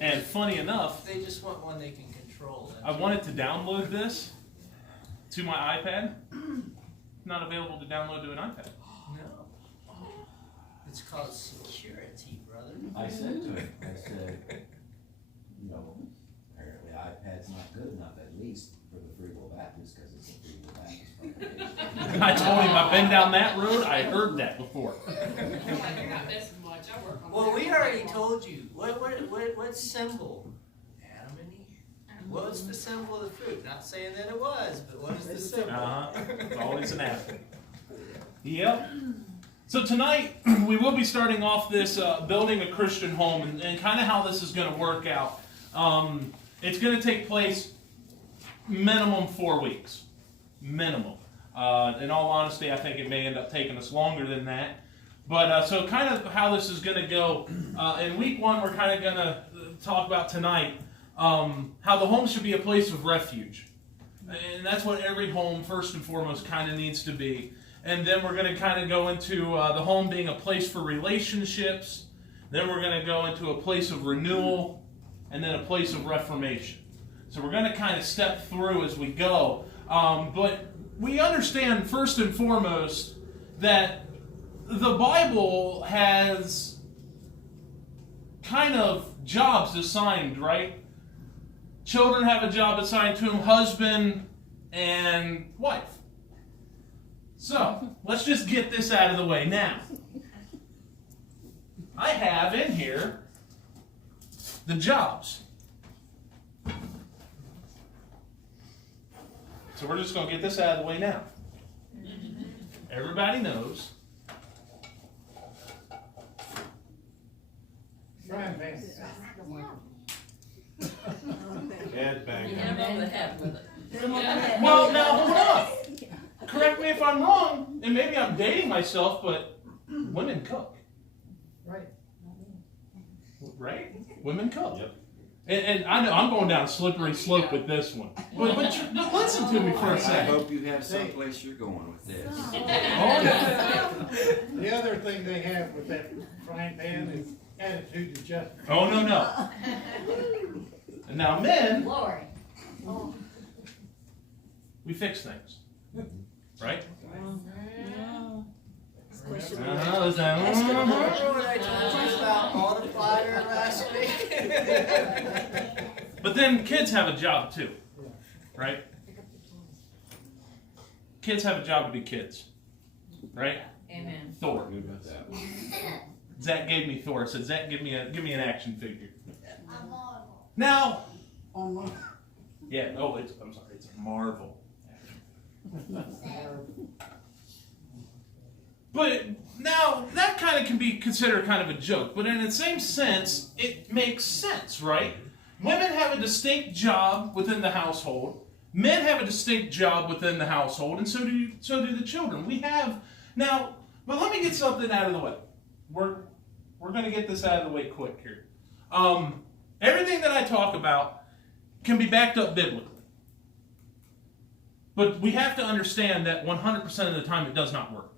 And funny enough, they just want one they can control. I wanted to download this to my iPad. Not available to download to an iPad. No. It's called security, brother. I said to him, I said, apparently iPad's not good enough, at least for the Free Will Baptist, because it's a Free Will Baptist publication. I told him I've been down that road. I heard that before. Well, we already told you. What symbol? Adam and Eve. What's the symbol of the fruit? Not saying that it was, but what is the symbol? It's always an apple. Yep. So tonight, we will be starting off this building a Christian home and kind of how this is going to work out. It's going to take place minimum 4 weeks. Minimum. In all honesty, I think it may end up taking us longer than that. But so kind of how this is going to go. In week 1, we're kind of going to talk about tonight how the home should be a place of refuge. And that's what every home, first and foremost, kind of needs to be. And then we're going to kind of go into the home being a place for relationships. Then we're going to go into a place of renewal. And then a place of reformation. So we're going to kind of step through as we go. But we understand, first and foremost, that the Bible has kind of jobs assigned, right? Children have a job assigned to them, husband and wife. So, let's just get this out of the way now. I have in here the jobs. So we're just going to get this out of the way now. Everybody knows. Frying pan. Head bang. Well, now hold on. Correct me if I'm wrong, and maybe I'm dating myself, but women cook. Right. Right? Women cook. Yep. And I know I'm going down a slippery slope with this one. But listen to me for a I second. hope you have someplace you're going with this. Oh, yeah. The other thing they have with that frying pan is attitude adjustment. Oh, no. And now men, Lord. we fix things. Right? Remember what I told you about multiplier last week? But then kids have a job too. Right? Kids have a job to be kids. Right? Amen. Thor. Good about that. Zach gave me Thor. Said, Zach, give me an action figure. Now, yeah, I'm sorry, it's a Marvel. But now, that kind of can be considered kind of a joke, but in the same sense, it makes sense, right? Women have a distinct job within the household. Men have a distinct job within the household, and so do the children. We have, now, but let me get something out of the way. We're going to get this out of the way quick here. Everything that I talk about can be backed up biblically. But we have to understand that 100% of the time it does not work.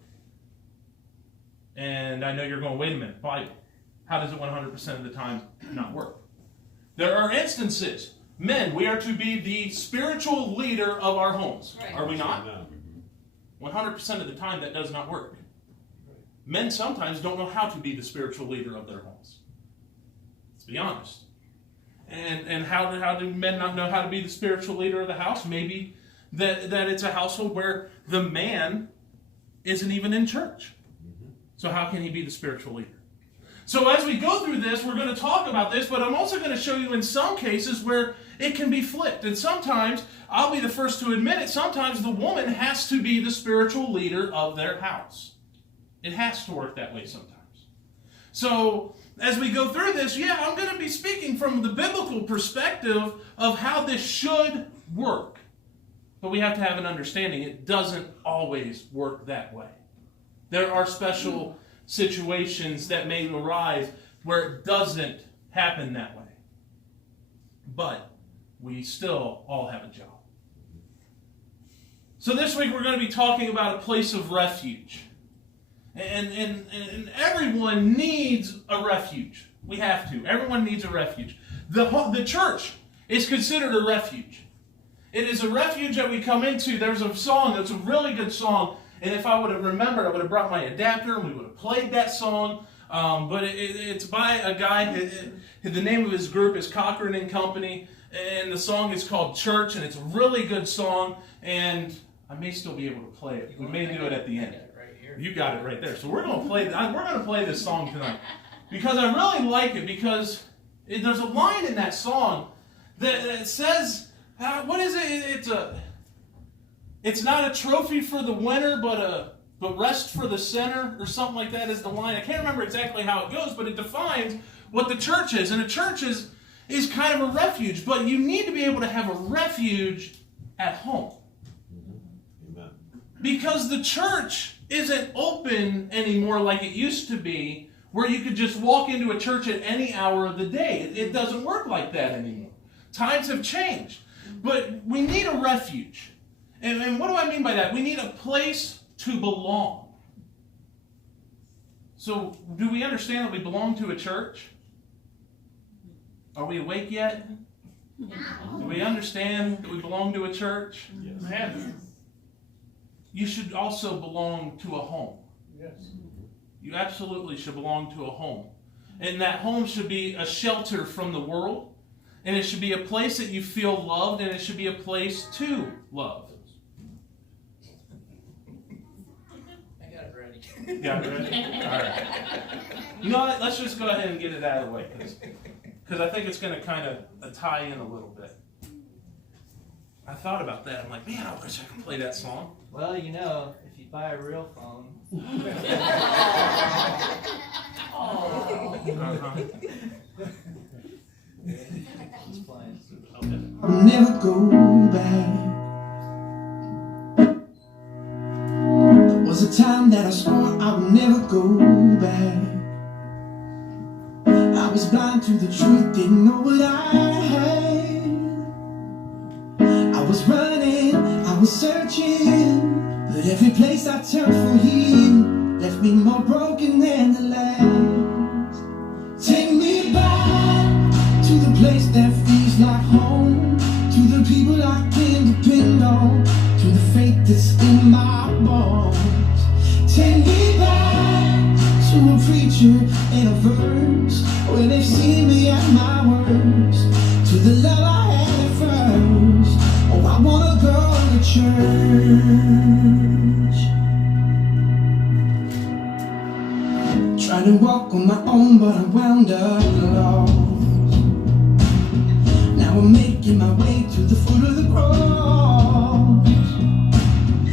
And I know you're going, wait a minute, Bible. How does it 100% of the time not work? There are instances. Men, we are to be the spiritual leader of our homes. Right. Are we not? No. 100% of the time that does not work. Men sometimes don't know how to be the spiritual leader of their homes. Let's be honest. And how do men not know how to be the spiritual leader of the house? Maybe that it's a household where the man isn't even in church. So how can he be the spiritual leader? So as we go through this, we're going to talk about this, but I'm also going to show you in some cases where it can be flipped. And sometimes, I'll be the first to admit it, sometimes the woman has to be the spiritual leader of their house. It has to work that way sometimes. So as we go through this, I'm going to be speaking from the biblical perspective of how this should work. But we have to have an understanding it doesn't always work that way. There are special situations that may arise where it doesn't happen that way. But we still all have a job. So this week we're going to be talking about a place of refuge. And everyone needs a refuge. We have to. Everyone needs a refuge. The church is considered a refuge. It is a refuge that we come into. There's a song that's a really good song. And if I would have remembered, I would have brought my adapter and we would have played that song. But it's by a guy. The name of his group is Cochran and Company. And the song is called Church. And it's a really good song. And I may still be able to play it. We may do it at the end. You got it right there. So we're going to play this song tonight. Because I really like it. Because there's a line in that song that says, what is it? It's not a trophy for the winner, but rest for the sinner, or something like that is the line. I can't remember exactly how it goes, but it defines what the church is. And a church is kind of a refuge, but you need to be able to have a refuge at home. Amen. Because the church isn't open anymore like it used to be, where you could just walk into a church at any hour of the day. It doesn't work like that anymore. Times have changed. But we need a refuge. And what do I mean by that? We need a place to belong. So, do we understand that we belong to a church? Are we awake yet? Do we understand that we belong to a church? Yes. You should also belong to a home. Yes. You absolutely should belong to a home. And that home should be a shelter from the world. And it should be a place that you feel loved. And it should be a place to love. I got it ready. Got it ready? All right. You know what? Let's just go ahead and get it out of the way. Because I think it's going to kind of tie in a little bit. I thought about that. I'm like, man, I wish I could play that song. Well, if you buy a real phone. He's playing. Okay. I'll never go back. There was a time that I swore I would never go back. I was blind to the truth, didn't know what I had. I was running, I was searching, but every place I turned for healing left me more broken than the last. Take me back to the place that feels like home, to the people I can depend on, to the faith that's in my bones. Take me back to a preacher and a verse, where they've seen me at my worst, to the love I had at first. Oh, I wanna go to church. Trying to walk on my own, but I wound up lost. Now I'm making my way to the foot of the cross.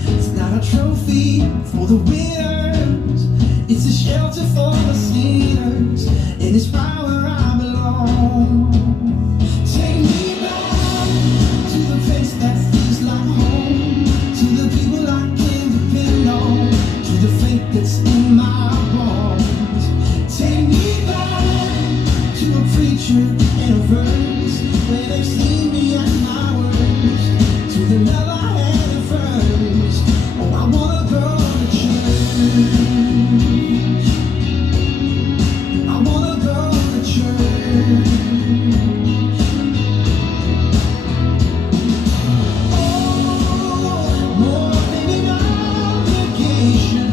It's not a trophy for the winners, it's a shelter for the sinners, and it's right where I belong. Take me back to the place that feels like home, to the people I can depend on, to the faith that's in my bones. Take me back to a preacher and a verse, where they've seen me at my worst, to the love I had at first. Oh, I wanna go to church. I wanna go to church. Oh, more than an obligation,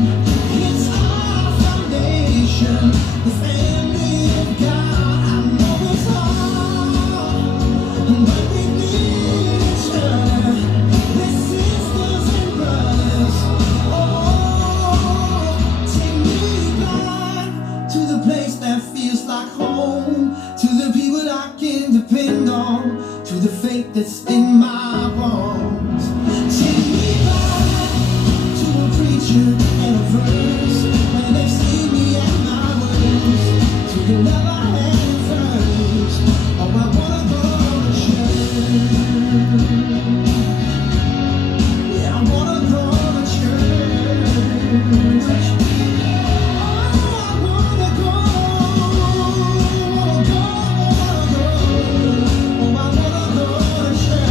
it's our foundation, the family of God. I know it's hard, but we need each other. We're sisters and brothers. Oh, take me back to the place that feels like home, to the people I can depend on, to the faith that's in my bones. Take me back to a preacher and a verse, where they've seen me at my worst, to the love I had at first. Oh, I wanna go to church. Yeah, I wanna go to church. Oh, I wanna go. Oh, I wanna go to church.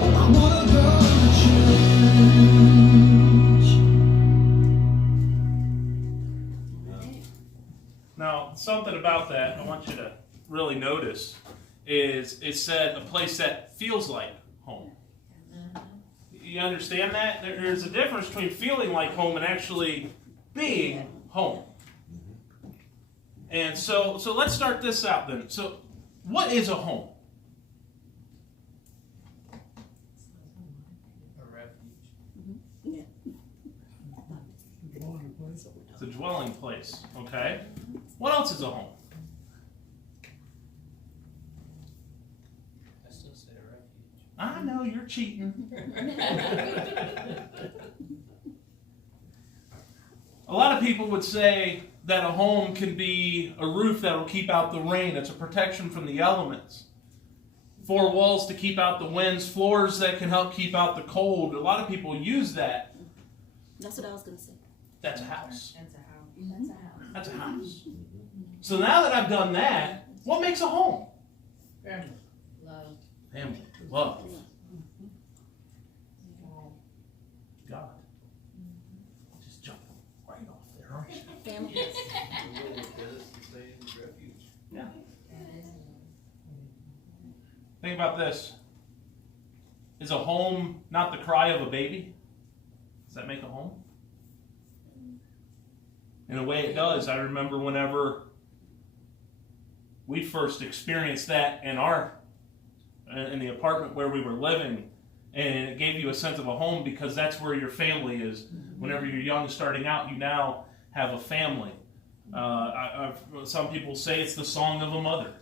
Oh, I wanna go to church. something about that I want you to really notice is it said a place that feels like home. You understand that? There's a difference between feeling like home and actually being home. And so let's start this out then. So what is a home? A refuge. It's a dwelling place, okay? What else is a home? I still say a refuge. I know, you're cheating. A lot of people would say that a home can be a roof that will keep out the rain. It's a protection from the elements. 4 walls to keep out the winds, floors that can help keep out the cold. A lot of people use that. That's what I was going to say. That's a house. That's a house. That's a house. That's a house. So now that I've done that, what makes a home? Family. Love. Family. Love. God. Just jump right off there, aren't you? Family. Yeah. Think about this. Is a home not the cry of a baby? Does that make a home? In a way it does. I remember whenever we first experienced that in the apartment where we were living, and it gave you a sense of a home because that's where your family is. Whenever you're young starting out, you now have a family. Some people say it's the song of a mother.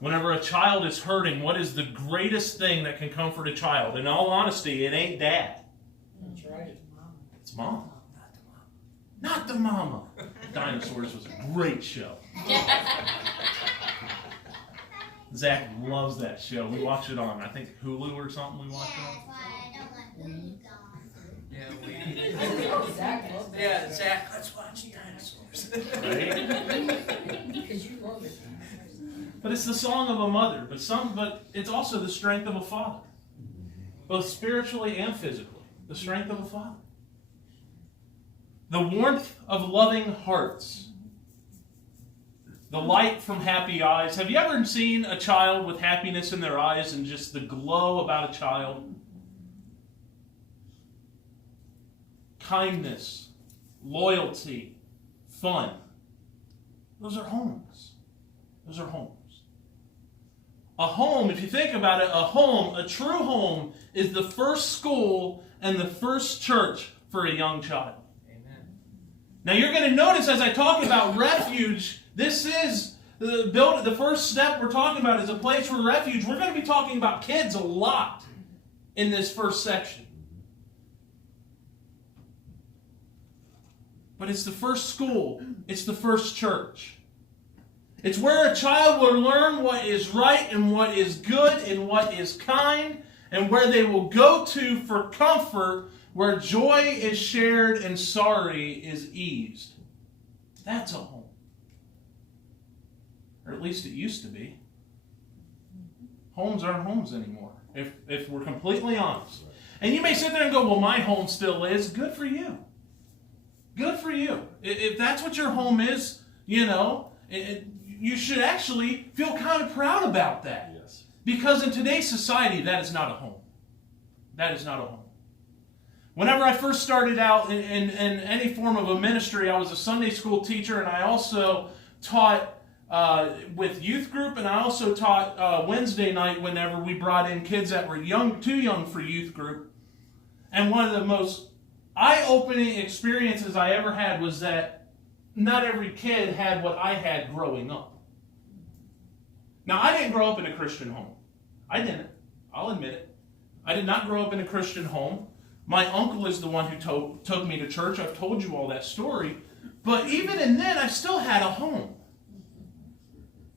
Whenever a child is hurting, what is the greatest thing that can comfort a child? In all honesty, it ain't dad. That's right. It's mom. Not the mama. Dinosaurs was a great show. Zach loves that show. We watch it on, I think, Hulu or something we watch it on. Yeah, Zach, let's watch dinosaurs. Right? But it's the song of a mother, but it's also the strength of a father. Both spiritually and physically. The strength of a father. The warmth of loving hearts. The light from happy eyes. Have you ever seen a child with happiness in their eyes and just the glow about a child? Kindness, loyalty, fun. Those are homes. Those are homes. A home, if you think about it, a true home is the first school and the first church for a young child. Now you're going to notice as I talk about refuge, this is the first step we're talking about is a place for refuge. We're going to be talking about kids a lot in this first section. But it's the first school. It's the first church. It's where a child will learn what is right and what is good and what is kind, and where they will go to for comfort, where joy is shared and sorrow is eased. That's a home. Or at least it used to be. Homes aren't homes anymore, if we're completely honest. And you may sit there and go, well, my home still is. Good for you. Good for you. If that's what your home is, you should actually feel kind of proud about that. Yes. Because in today's society, that is not a home. That is not a home. Whenever I first started out in any form of a ministry, I was a Sunday school teacher, and I also taught with youth group, and I also taught Wednesday night whenever we brought in kids that were too young for youth group. And one of the most eye-opening experiences I ever had was that not every kid had what I had growing up. Now, I didn't grow up in a Christian home. I didn't. I'll admit it. I did not grow up in a Christian home. My uncle is the one who took me to church. I've told you all that story. But even in then, I still had a home.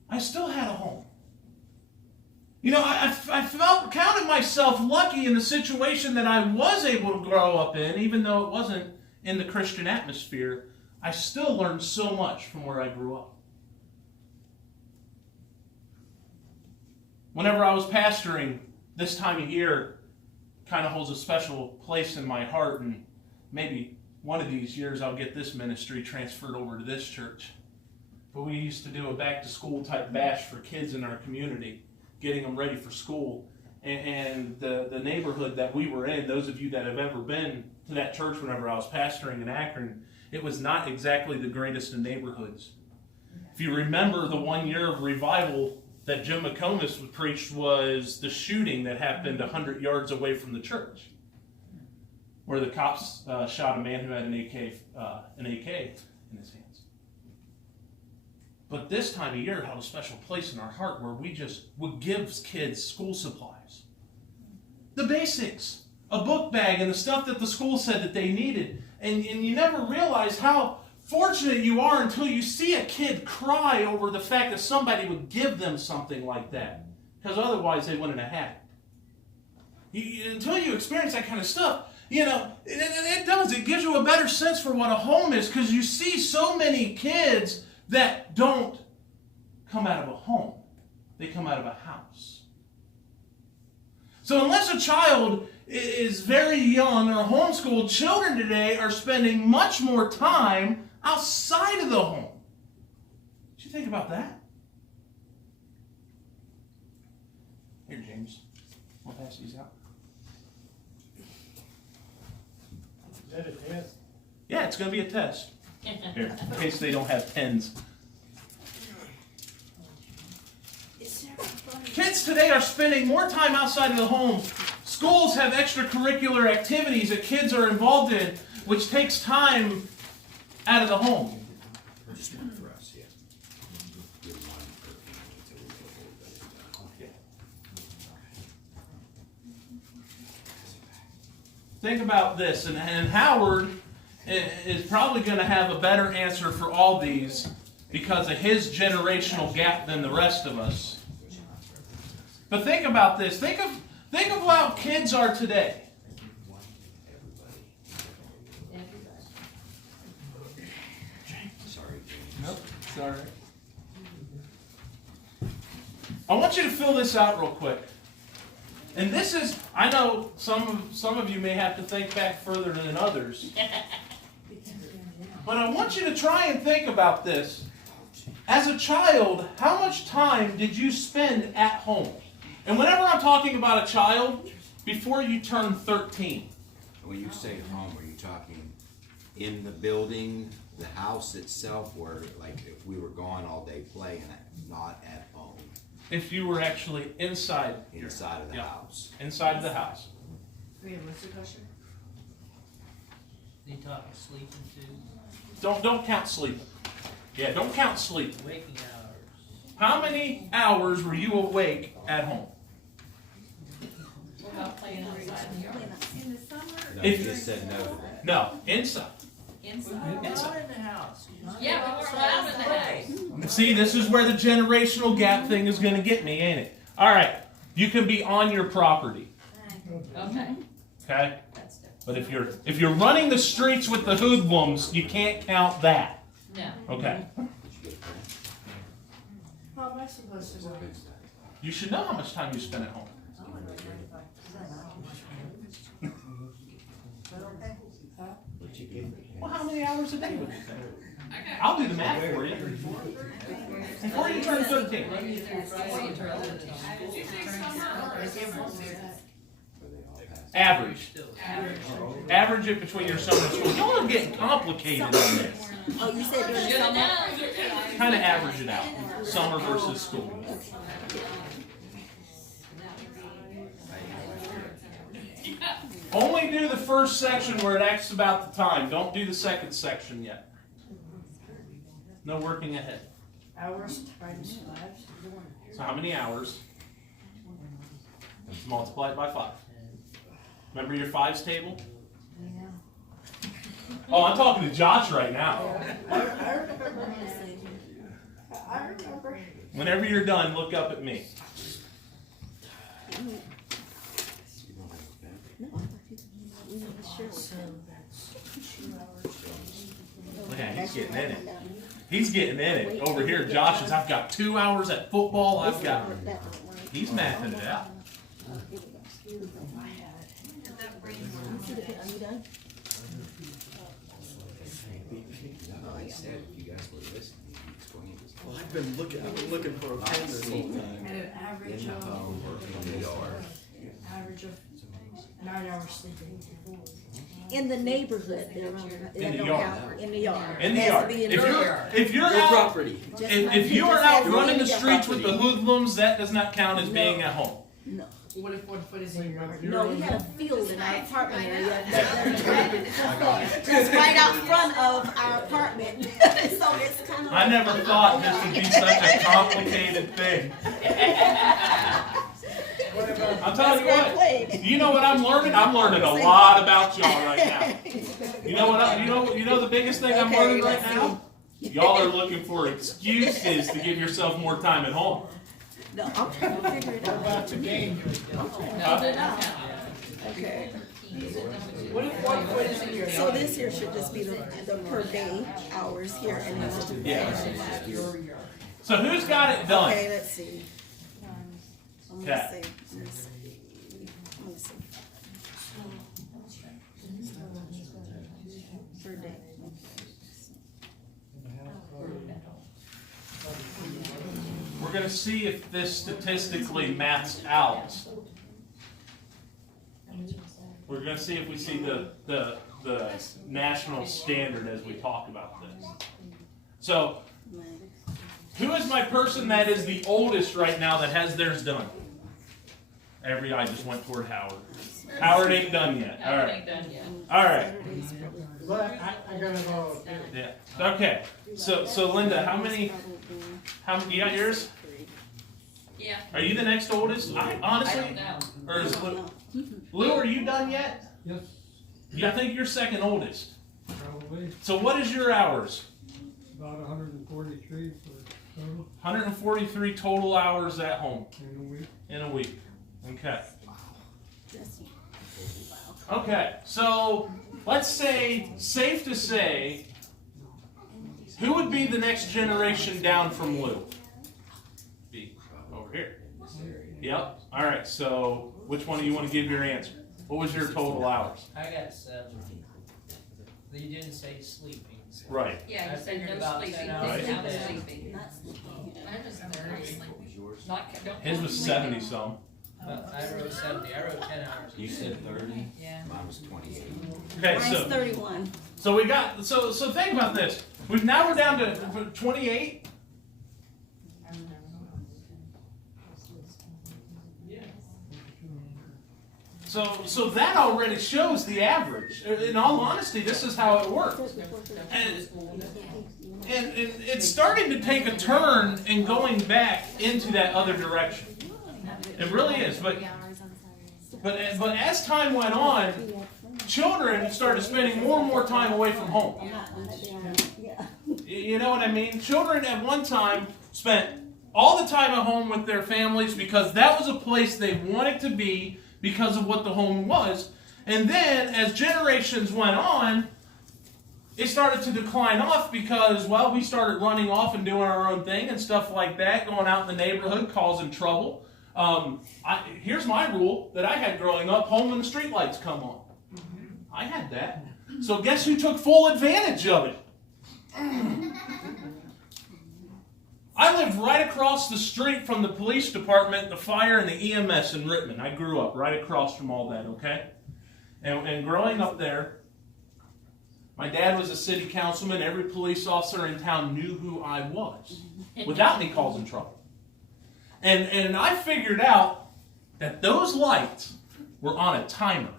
I still had a home. I counted myself lucky in the situation that I was able to grow up in, even though it wasn't in the Christian atmosphere. I still learned so much from where I grew up. Whenever I was pastoring, this time of year kind of holds a special place in my heart, and maybe one of these years I'll get this ministry transferred over to this church. but we used to do a back to school type bash for kids in our community, getting them ready for school. And the neighborhood that we were in, those of you that have ever been to that church whenever I was pastoring in Akron, it was not exactly the greatest of neighborhoods. If you remember, the 1 year of revival that Jim McComas preached was the shooting that happened 100 yards away from the church, where the cops shot a man who had an AK in his hands. But this time of year held a special place in our heart where we just would give kids school supplies. The basics, a book bag and the stuff that the school said that they needed. And you never realize how fortunate you are until you see a kid cry over the fact that somebody would give them something like that. Because otherwise they wouldn't have had it. Until you experience that kind of stuff, you know, it does. It gives you a better sense for what a home is, because you see so many kids that don't come out of a home. They come out of a house. So unless a child is very young or homeschooled, children today are spending much more time outside of the home. Did you think about that? Here, James. I'll pass these out. Is that a test? Yeah, it's going to be a test. Here, in case they don't have pens. Kids today are spending more time outside of the home. Schools have extracurricular activities that kids are involved in, which takes time out of the home. Think about this, and Howard is probably going to have a better answer for all these because of his generational gap than the rest of us. But think about this. Think of how kids are today. Nope, sorry. I want you to fill this out real quick. And this is, I know some of you may have to think back further than others. But I want you to try and think about this. As a child, how much time did you spend at home? And whenever I'm talking about a child, before you turn 13. When you say home, are you talking in the building, the house itself, or like if we were gone all day playing, not at home? If you were actually inside Inside of the house. Inside of the house. What's the question? You talking sleeping too? Don't count sleeping. Yeah, don't count sleeping. Waking hours. How many hours were you awake at home? What about playing outside in the yard? In the summer? No, If- you just said no to that. No, inside. Inside? Not in the house. Yeah, we weren't allowed in the house. See, this is where the generational gap thing is going to get me, ain't it? All right, you can be on your property, Okay, okay? that's different. But if you're running the streets with the hoodlums, you can't count that, No. okay? How am I supposed to know? You should know how much time you spend at home. Well, how many hours a day would you think? I'll do the math for you. Before you turn 13. Average. Average it between your summer and school. Y'all are getting complicated on this. Oh, you said during the Should summer? know. Kind of average it out. Summer versus school. Only do the first section where it asks about the time. Don't do the second section yet. No working ahead. Hours times 5. So how many hours? Multiply it by 5. Remember your 5s table? Yeah. Oh, I'm talking to Josh right now. I remember. I remember. Whenever you're done, look up at me. No, I thought you were sure. Look at him, he's getting in it. He's getting in it. Over here, Josh is, I've got 2 hours at football. I've got, he's mapping it out. Are you done? No, I said if you guys were listening, you explained this. I've been looking for a pen this whole time. At an average In the of, home or in the yard. average of 9 hours sleeping. In the neighborhood, they're on, In they the don't yard. have, in the yard. In the It has to yard. be in If the you're, yard. if you're Your out, property. Just if like you are just out have running the your streets with the property. hoodlums, that does not count as being No. at home. No, What if 1 foot is in your yard? no, we had a field in our apartment area, just right out front of our apartment, so it's kind of. I never thought this would be such a complicated thing. What about, I'm telling you That's where I what. played. You know what I'm learning? I'm learning a lot about y'all right now. You know what? You know the biggest thing I'm Okay, learning right let's now. Y'all are looking for excuses to give yourself more time at home. No, I'm trying to figure it what out. about the game? No, they're not. Okay, What if 1 foot is in your so yard? this here should just be the per day hours here and then. Yeah. Your yard. So who's got it done? Okay, let's see. Let me Okay. see, let me see. Let me see. Per day. We're gonna see if this statistically maps out. We're gonna see if we see the national standard as we talk about this. So, who is my person that is the oldest right now that has theirs done? Every eye just went toward Howard. Howard ain't done yet. All Howard right. ain't done yet. All right. Saturdays probably. But I gotta know, Yeah. Okay. So Linda, how many? You got yours? Yeah. Are you the next oldest? I I don't honestly, know. or is Lou? Are you done yet? Yes, Yeah, I think you're second oldest. probably So what is your hours? about 143 for total 143 total hours at home in a week. in a week. Okay. That's- Okay. So let's say, safe to say, who would be the next generation down from Lou? Be over here. Yep. All right. So which one do you want to give your answer? What was your total hours? I got 7. You didn't say sleeping. So. Right. Yeah, I you said figured no about sleeping. 10 hours This a now is day. sleeping. Not sleeping. Mine was 30. Not, don't His count was sleeping. 70 some. I wrote 70. I wrote 10 hours. You said 30? Yeah. Mine was 28. Okay. Mine's 31. So we got so think about this. We're down to 28. So that already shows the average. In all honesty, this is how it works. And it's starting to take a turn and going back into that other direction. It really is. But as time went on, children started spending more and more time away from home. Yeah. You know what I mean? Children at one time spent all the time at home with their families because that was a place they wanted to be because of what the home was. And then as generations went on, it started to decline off because, well, we started running off and doing our own thing and stuff like that, going out in the neighborhood, causing trouble. Here's my rule that I had growing up: home when the streetlights come on. I had that. So guess who took full advantage of it? I lived right across the street from the police department, the fire, and the EMS in Rittman. I grew up right across from all that, okay? And growing up there, my dad was a city councilman. Every police officer in town knew who I was without me causing trouble. And I figured out that those lights were on a timer.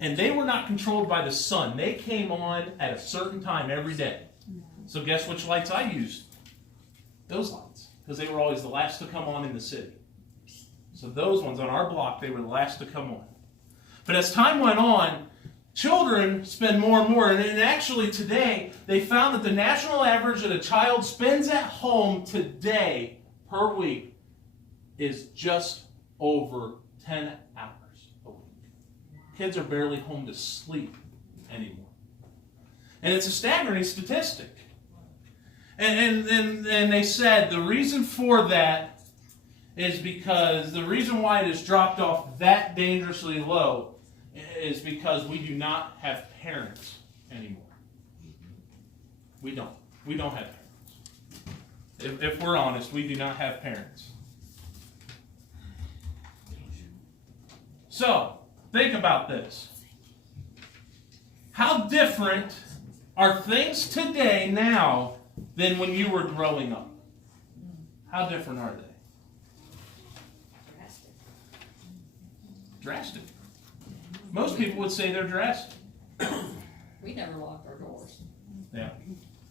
And they were not controlled by the sun. They came on at a certain time every day. So guess which lights I used? Those lights. Because they were always the last to come on in the city. So those ones on our block, they were the last to come on. But as time went on, children spend more and more. And actually today, they found that the national average that a child spends at home today per week is just over 10 hours a week. Kids are barely home to sleep anymore. And it's a staggering statistic. And they said the reason for that is because the reason why it has dropped off that dangerously low is because we do not have parents anymore. We don't. We don't have parents. If we're honest, we do not have parents. So, think about this. How different are things today now than when you were growing up? How different are they? Drastic. Most people would say they're drastic. We never locked our doors, Yeah.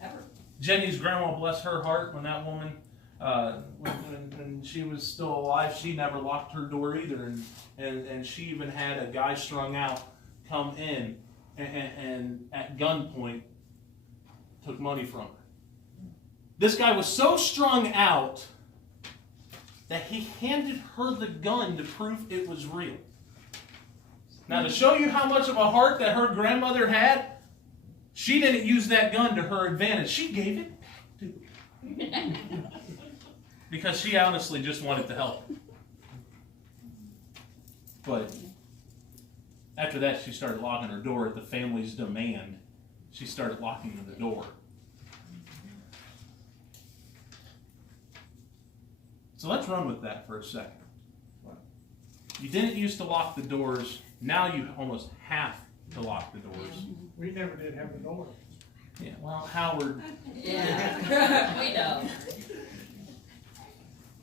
ever. Jenny's grandma, bless her heart, when that woman, when she was still alive, she never locked her door either, and she even had a guy strung out come in and at gunpoint took money from her. This guy was so strung out that he handed her the gun to prove it was real. Now, to show you how much of a heart that her grandmother had, she didn't use that gun to her advantage. She gave it back to him. Because she honestly just wanted to help. But after that, she started locking her door at the family's demand. She started locking the door. So let's run with that for a second. You didn't used to lock the doors. Now you almost have to lock the doors. We never did have a door. Yeah, well, Howard, Yeah, we know.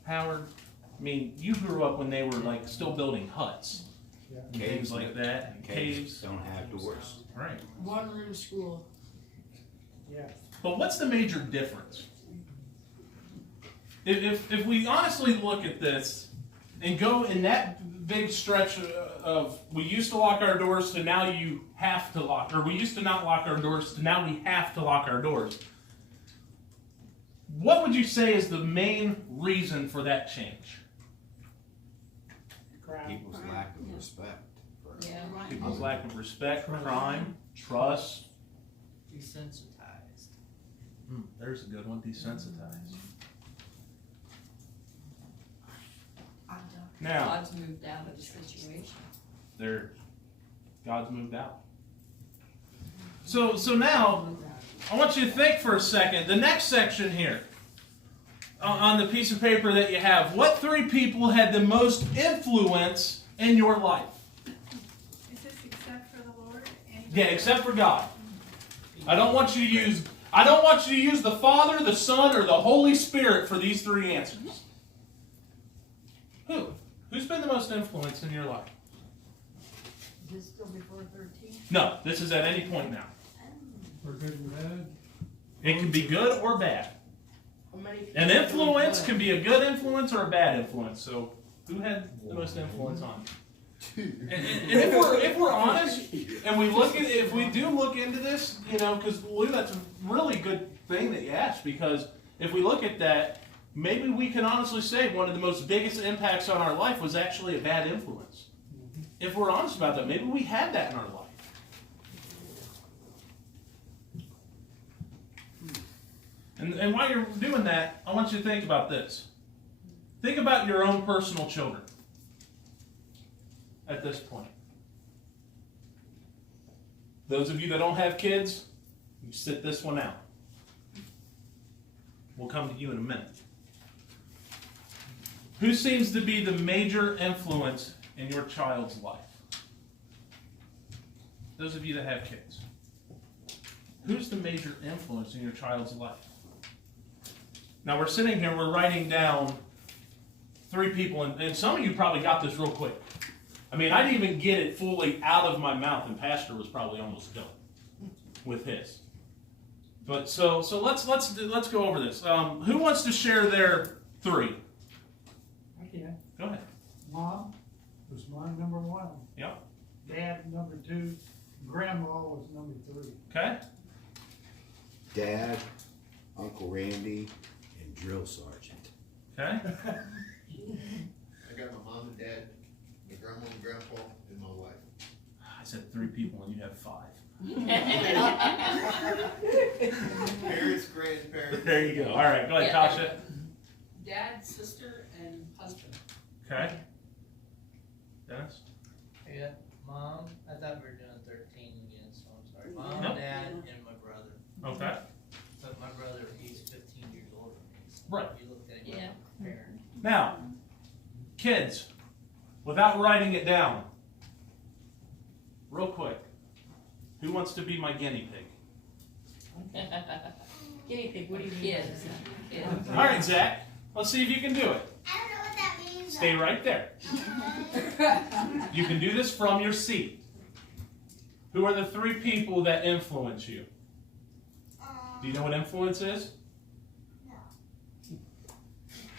I mean, you grew up when they were like still building huts. And things like that. Caves don't have doors. Right. One room school. Yeah. But what's the major difference? If we honestly look at this and go in that big stretch of we used to lock our doors to now you have to lock, or we used to not lock our doors to now we have to lock our doors, what would you say is the main reason for that change? People's lack of respect. For Yeah. People's lack of respect, crime, trust. Desensitized. There's a good one, desensitized. Now, God's moved out of the situation. God's moved out. So now, I want you to think for a second. The next section here, on the piece of paper that you have, what three people had the most influence in your life? Is this except for the Lord? Yeah, except for God. I don't want you to use the Father, the Son, or the Holy Spirit for these three answers. Who? Who's been the most influence in your life? Is this still before 13? No, this is at any point now. For good and bad. It can be good or bad. How many An influence can be a good influence or a bad influence. So, who had the most influence on you? And if we're honest, and if we do look into this, because Lou, that's a really good thing that you asked, because if we look at that, maybe we can honestly say one of the most biggest impacts on our life was actually a bad influence. If we're honest about that, maybe we had that in our life. And while you're doing that, I want you to think about this. Think about your own personal children at this point. Those of you that don't have kids, you sit this one out. We'll come to you in a minute. Who seems to be the major influence in your child's life? Those of you that have kids. Who's the major influence in your child's life? Now we're sitting here, we're writing down three people, and some of you probably got this real quick. I mean, I didn't even get it fully out of my mouth, and Pastor was probably almost done with his. But so let's go over this. Who wants to share their three? I can. Go ahead. Mom was my number one. Yep. Dad, number two. Grandma was number three. Okay. Dad, Uncle Randy, and Drill Sergeant. Okay. I got my mom and dad, my grandma and grandpa, and my wife. I said three people, and you have five. Parents, grandparents. There you go. All right. Go ahead, Yeah. Tasha. Dad, sister, and husband. Okay. Dennis. Yeah, Mom. I thought we were doing 13 again, so I'm sorry. Mom, Nope. Dad, and my brother. Okay. But my brother, he's 15 years older than me, so. Right. You looked at him Yeah. like a parent. Now, kids, without writing it down, real quick, who wants to be my guinea pig? Guinea pig, what do you mean? Kids. Kids. All right, Zach, let's see if you can do it. I don't know what that means. Stay right there. You can do this from your seat. Who are the 3 people that influence you? Do you know what influence is?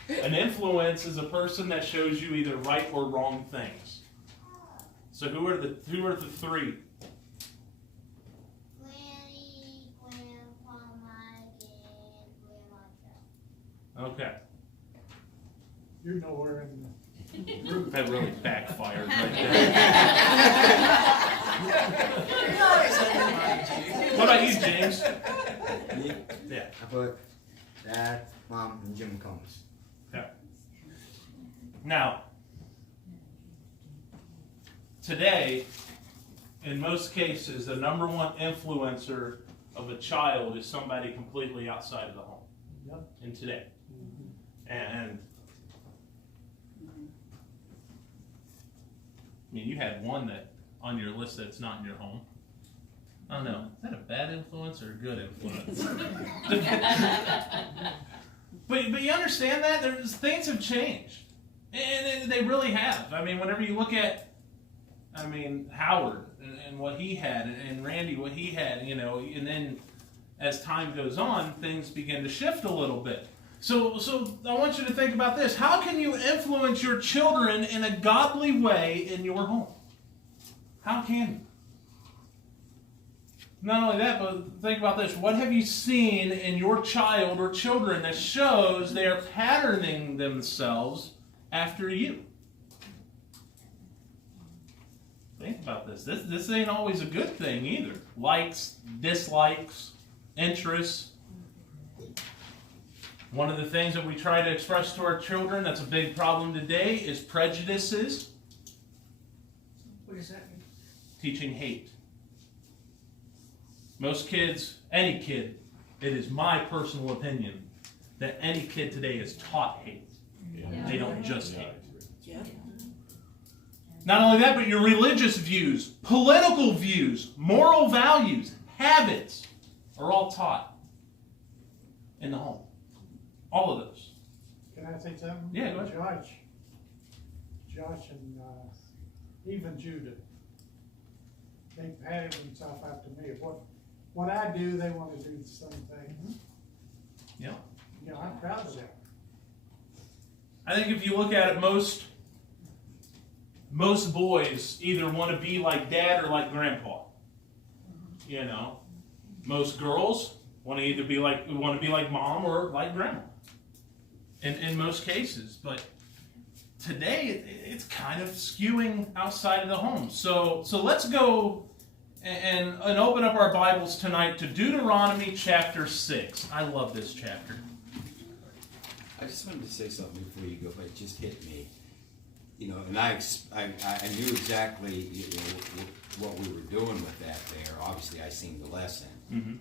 An influence is a person that shows you either right or wrong things. So who are the 3? Granny, Grandpa, Mike, and Grandma Joe. Okay. You know where in That really backfired right You're always undermined, there. Jude. What about you, James? Me? Yeah. I put Dad, Mom, and Jim Combs. Now, today, in most cases, the number one influencer of a child is somebody completely outside of the home. Yep. In today. And I mean, you had one that on your list that's not in your home. I don't know. Is that a bad influence or a good influence? But you understand that things have changed, and they really have. I mean, whenever you look at, Howard and what he had, and Randy what he had, and then as time goes on, things begin to shift a little bit. So I want you to think about this. How can you influence your children in a godly way in your home? How can you? Not only that, but think about this. What have you seen in your child or children that shows they are patterning themselves after you? Think about this. This ain't always a good thing either. Likes, dislikes, interests. One of the things that we try to express to our children that's a big problem today is prejudices. What does that mean? Teaching hate. Most kids, any kid, it is my personal opinion that any kid today is taught hate. They don't just hate. Yeah. Not only that, but your religious views, political views, moral values, habits are all taught in the home. All of those. Can I say something? Yeah, go ahead. Josh and even Judith, they pattern themselves after me. What I do, they want to do the same thing. Yeah. You know, I'm proud of that. I think if you look at it, most boys either want to be like dad or like grandpa. Most girls want to either be like mom or like grandma. In most cases, but today it's kind of skewing outside of the home. So let's go and open up our Bibles tonight to Deuteronomy chapter 6. I love this chapter. I just wanted to say something before you go, but it just hit me. And I knew exactly what we were doing with that there. Obviously, I seen the lesson. Mm-hmm.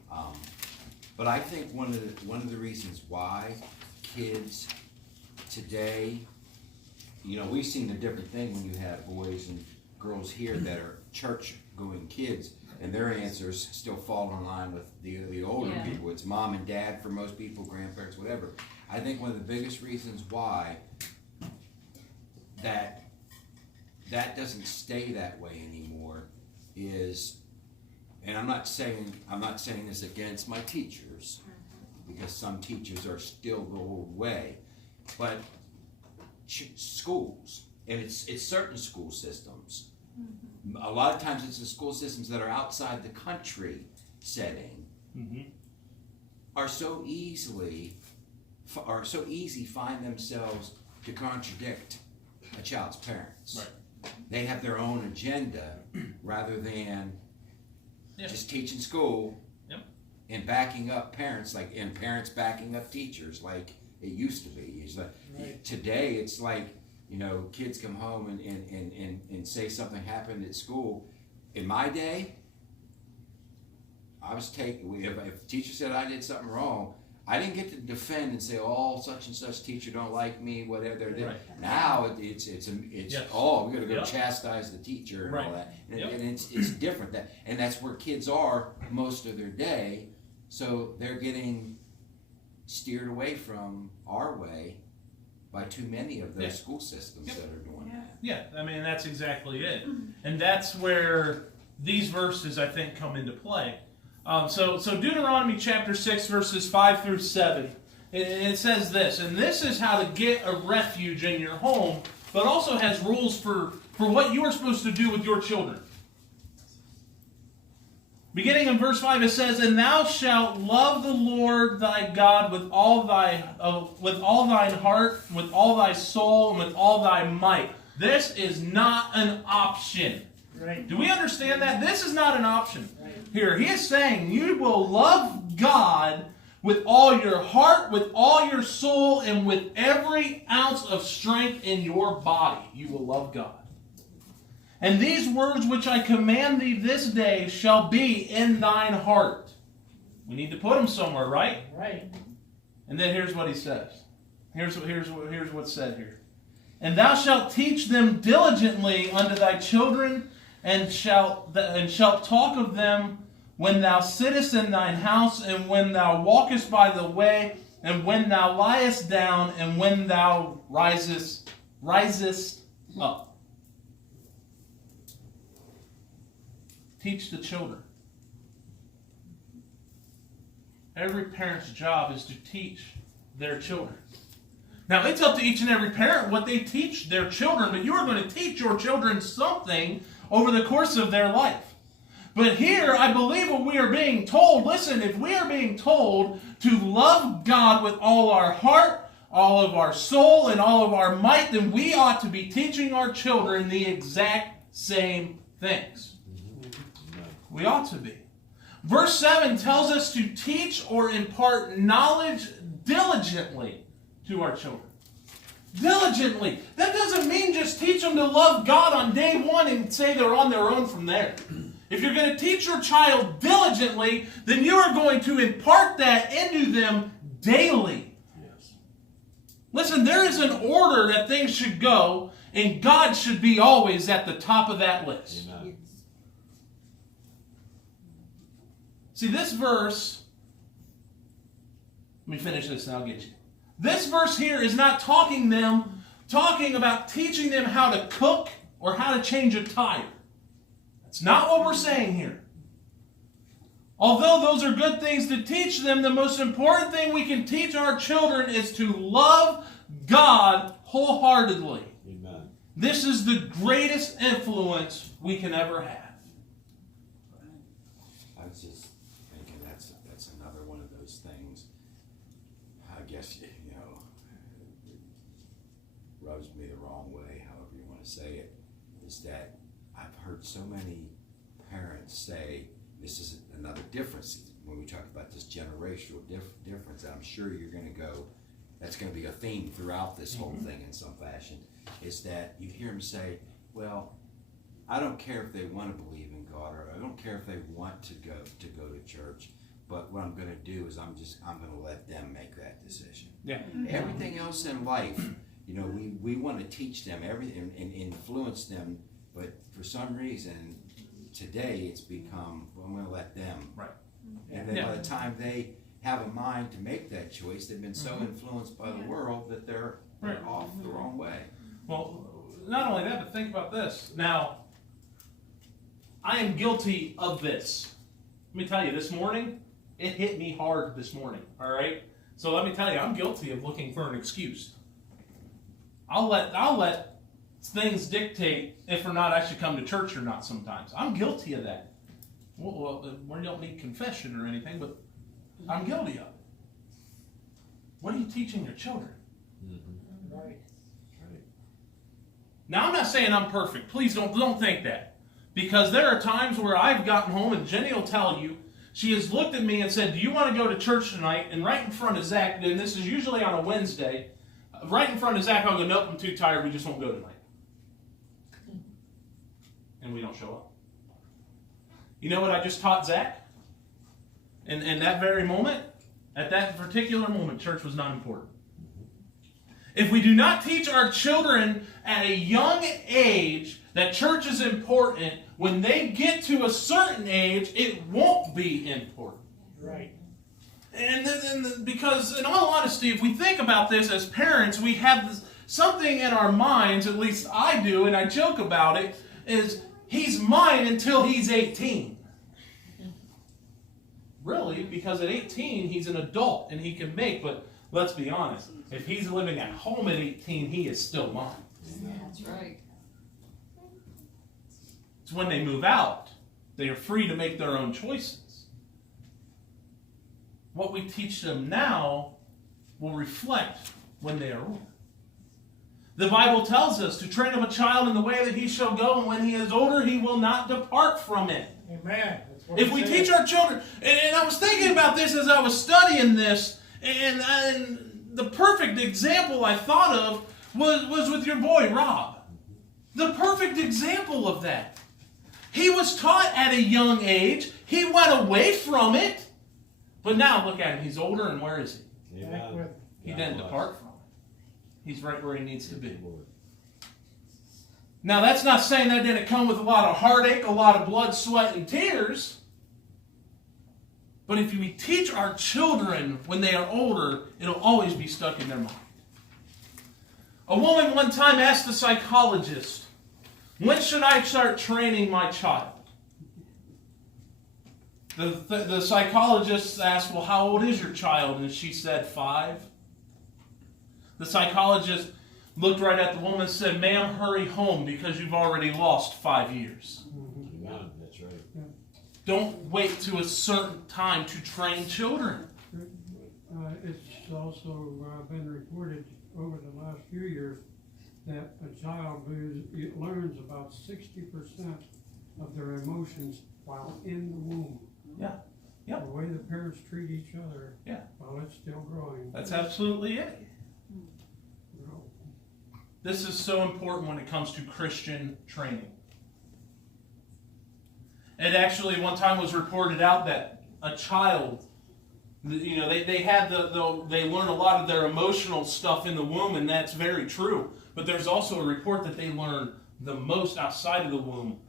But I think one of the reasons why kids today, we've seen a different thing when you have boys and girls here that are church-going kids, and their answers still fall in line with the older people. It's mom and dad for most people, grandparents, whatever. I think one of the biggest reasons why that doesn't stay that way anymore is, and I'm not saying this against my teachers, because some teachers are still the old way, but schools, and it's certain school systems. A lot of times it's the school systems that are outside the country setting, are so easy find themselves to contradict a child's parents. Right. They have their own agenda rather than just teaching school and backing up parents, and parents backing up teachers like it used to be. It's like, today it's like, kids come home and say something happened at school. In my day, I was if the teacher said I did something wrong, I didn't get to defend and say, oh, such and such teacher don't like me, whatever. Right. Now it's Yes. oh, we got to go Yep. chastise the teacher and Right. all that, and, Yep. and it's different. And that's where kids are most of their day, so they're getting steered away from our way by too many of those Yeah. school systems that are doing that. Yeah, I mean, that's exactly it. And that's where these verses, I think, come into play. So Deuteronomy chapter 6, verses 5 through 7, it says this, and this is how to get a refuge in your home, but also has rules for what you are supposed to do with your children. Beginning in verse 5, it says, and thou shalt love the Lord thy God with all thine heart, with all thy soul, and with all thy might. This is not an option. Right. Do we understand that? This is not an option. Here, he is saying you will love God with all your heart, with all your soul, and with every ounce of strength in your body. You will love God. And these words which I command thee this day shall be in thine heart. We need to put them somewhere, right? Right. And then here's what he says. Here's what's said here. And thou shalt teach them diligently unto thy children, and shalt talk of them when thou sittest in thine house, and when thou walkest by the way, and when thou liest down, and when thou risest up. Teach the children. Every parent's job is to teach their children. Now, it's up to each and every parent what they teach their children, but you are going to teach your children something over the course of their life. But here, I believe what we are being told, listen, if we are being told to love God with all our heart, all of our soul, and all of our might, then we ought to be teaching our children the exact same things. We ought to be. Verse 7 tells us to teach or impart knowledge diligently to our children. Diligently. That doesn't mean just teach them to love God on day one and say they're on their own from there. If you're going to teach your child diligently, then you are going to impart that into them daily. Yes. Listen, there is an order that things should go, and God should be always at the top of that list. Amen. See, this verse, let me finish this and I'll get you. This verse here is not talking about teaching them how to cook or how to change a tire. That's not what we're saying here. Although those are good things to teach them, the most important thing we can teach our children is to love God wholeheartedly. Amen. This is the greatest influence we can ever have. I was just thinking that's another one of those things. I guess rubs me the wrong way, however you want to say it. Is that I've heard so many parents say this is another difference when we talk about this generational difference. I'm sure you're going to go. That's going to be a theme throughout this whole thing in some fashion. Is that you hear them say, "Well, I don't care if they want to believe in God, or I don't care if they want to go to church, but what I'm going to do is I'm going to let them make that decision." Yeah. Everything else in life, we want to teach them everything and influence them, but for some reason today it's become, well, I'm going to let them. Right. And then by the time they have a mind to make that choice, they've been so influenced by the world that they're off the wrong way. Well, not only that, but think about this. Now, I am guilty of this. Let me tell you, this morning, it hit me hard this morning, all right? So let me tell you, I'm guilty of looking for an excuse. I'll let things dictate if or not I should come to church or not sometimes. I'm guilty of that. Well, we don't need confession or anything, but I'm guilty of it. What are you teaching your children? Mm-hmm. Right. Now, I'm not saying I'm perfect. Please don't think that. Because there are times where I've gotten home, and Jenny will tell you, she has looked at me and said, "Do you want to go to church tonight?" And right in front of Zach, and this is usually on a Wednesday, right in front of Zach, I'll go, "Nope, I'm too tired. We just won't go tonight." And we don't show up. You know what I just taught Zach? In that very moment? at that particular moment, church was not important. If we do not teach our children at a young age that church is important, when they get to a certain age, it won't be important. Right. And then, because in all honesty, if we think about this as parents, we have something in our minds, at least I do, and I joke about it, is he's mine until he's 18. Really, because at 18, he's an adult and he can make, but let's be honest, if he's living at home at 18, he is still mine. That's right. It's when they move out, they are free to make their own choices. What we teach them now will reflect when they are older. The Bible tells us to train up a child in the way that he shall go, and when he is older, he will not depart from it. Amen. If we teach our children, and I was thinking about this as I was studying this, and the perfect example I thought of was with your boy, Rob. The perfect example of that. He was taught at a young age. He went away from it. But now look at him. He's older, and where is he? He didn't depart from it. He's right where he needs to be. Now, that's not saying that didn't come with a lot of heartache, a lot of blood, sweat, and tears. But if we teach our children when they are older, it'll always be stuck in their mind. A woman one time asked a psychologist, when should I start training my child? The psychologist asked, well, how old is your child? And she said, 5. The psychologist looked right at the woman and said, ma'am, hurry home because you've already lost 5 years. That's right. Don't wait to a certain time to train children. It's also been reported over the last few years that a child learns about 60% of their emotions while in the womb. Yeah. Yep. The way the parents treat each other yeah. while it's still growing. That's absolutely it. This is so important when it comes to Christian training. It actually one time was reported out that a child, you know, they learn a lot of their emotional stuff in the womb, and that's very true. But there's also a report that they learn the most outside of the womb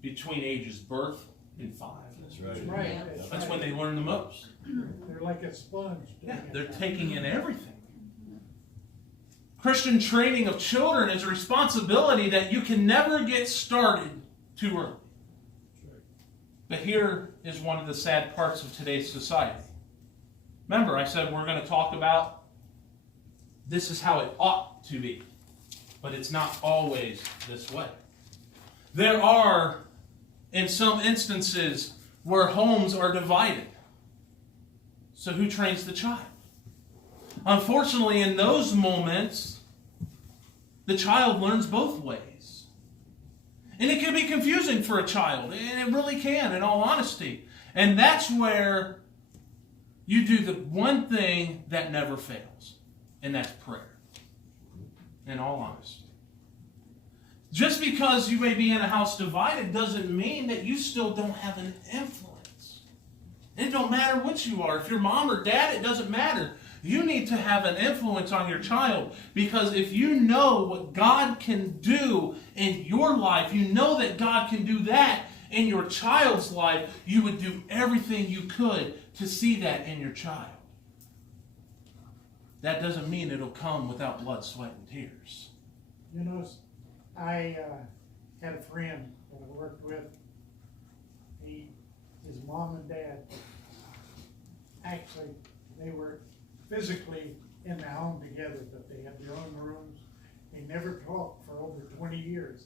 between ages birth and 5. That's right. Right. That's when they learn the most. They're like a sponge. Yeah, they're taking in everything. Christian training of children is a responsibility that you can never get started too early. But here is one of the sad parts of today's society. Remember, I said we're going to talk about this is how it ought to be. But it's not always this way. There are, in some instances, where homes are divided. So who trains the child? Unfortunately, in those moments, the child learns both ways. And it can be confusing for a child. And it really can, in all honesty. And that's where you do the one thing that never fails. And that's prayer. In all honesty. Just because you may be in a house divided doesn't mean that you still don't have an influence. It don't matter what you are. If you're mom or dad, it doesn't matter. You need to have an influence on your child, because if you know what God can do in your life, you know that God can do that in your child's life, you would do everything you could to see that in your child. That doesn't mean it'll come without blood, sweat, and tears. You know, I had a friend that I worked with. His mom and dad, actually, they were physically in the home together, but they had their own rooms. They never talked for over 20 years.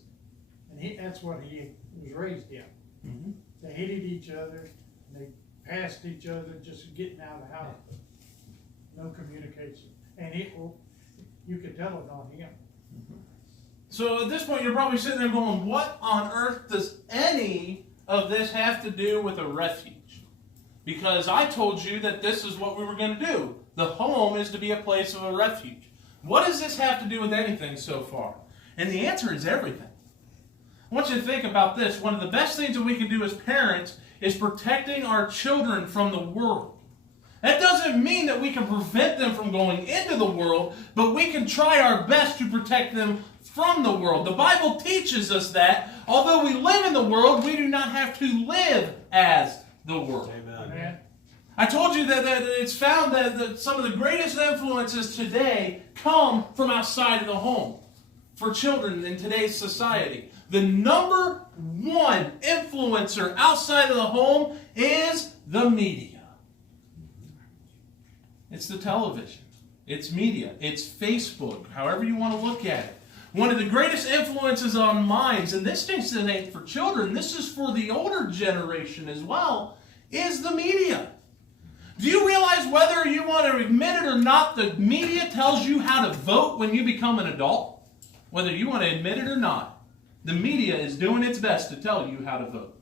And that's what he was raised in. Mm-hmm. They hated each other. They passed each other just getting out of the house. No communication. And you could tell it on him. Mm-hmm. So at this point, you're probably sitting there going, what on earth does any of this have to do with a refuge? Because I told you that this is what we were going to do. The home is to be a place of a refuge. What does this have to do with anything so far? And the answer is everything. I want you to think about this. One of the best things that we can do as parents is protecting our children from the world. That doesn't mean that we can prevent them from going into the world, but we can try our best to protect them from the world. The Bible teaches us that although we live in the world, we do not have to live as the world. Amen. I told you that it's found that some of the greatest influences today come from outside of the home for children in today's society. The number one influencer outside of the home is the media. It's the television. It's media. It's Facebook, however you want to look at it. One of the greatest influences on minds, and this thing ain't for children, this is for the older generation as well, is the media. Do you realize whether you want to admit it or not, the media tells you how to vote when you become an adult? Whether you want to admit it or not, the media is doing its best to tell you how to vote.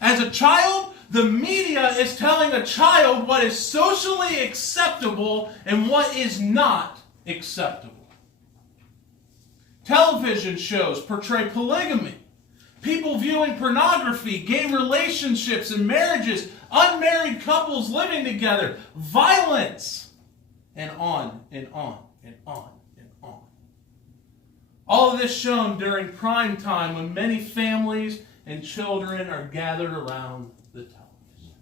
As a child, the media is telling a child what is socially acceptable and what is not acceptable. Television shows portray polygamy, people viewing pornography, gay relationships and marriages, unmarried couples living together, violence, and on and on and on and on. All of this shown during prime time when many families and children are gathered around the television.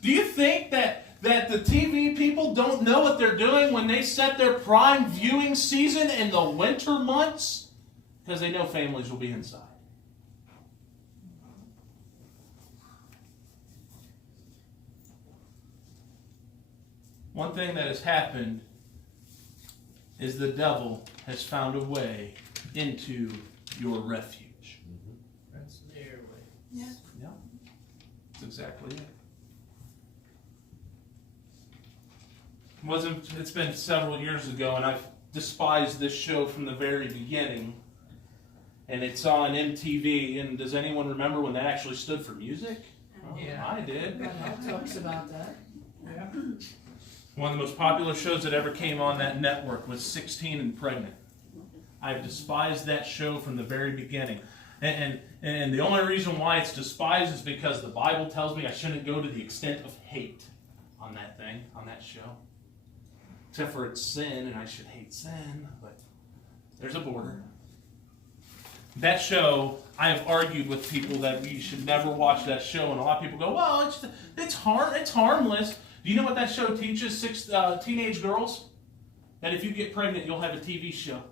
Do you think that the TV people don't know what they're doing when they set their prime viewing season in the winter months? Because they know families will be inside. One thing that has happened is the devil has found a way into your refuge. That's the airway. Yeah. Yeah, that's exactly it. It's been several years ago, and I've despised this show from the very beginning. And it's on MTV. And does anyone remember when that actually stood for music? Yeah. I did. Talks about that. Yeah. One of the most popular shows that ever came on that network was 16 and Pregnant. I've despised that show from the very beginning. And the only reason why it's despised is because the Bible tells me I shouldn't go to the extent of hate on that thing, on that show. Except for it's sin, and I should hate sin, but there's a border. That show, I have argued with people that we should never watch that show, and a lot of people go, well, it's harmless. Do you know what that show teaches teenage girls? That if you get pregnant, you'll have a TV show.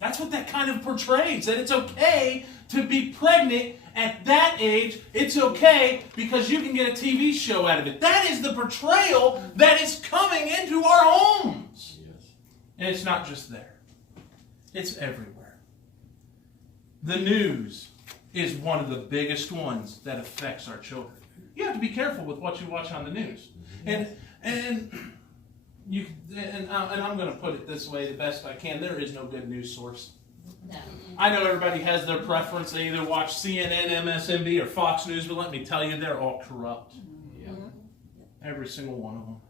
That's what that kind of portrays, that it's okay to be pregnant at that age. It's okay because you can get a TV show out of it. That is the portrayal that is coming into our homes. Yes. And it's not just there. It's everywhere. The news is one of the biggest ones that affects our children. You have to be careful with what you watch on the news. And I'm going to put it this way the best I can. There is no good news source. No. I know everybody has their preference. They either watch CNN, MSNBC, or Fox News, but let me tell you, they're all corrupt. Yeah. Every single one of them.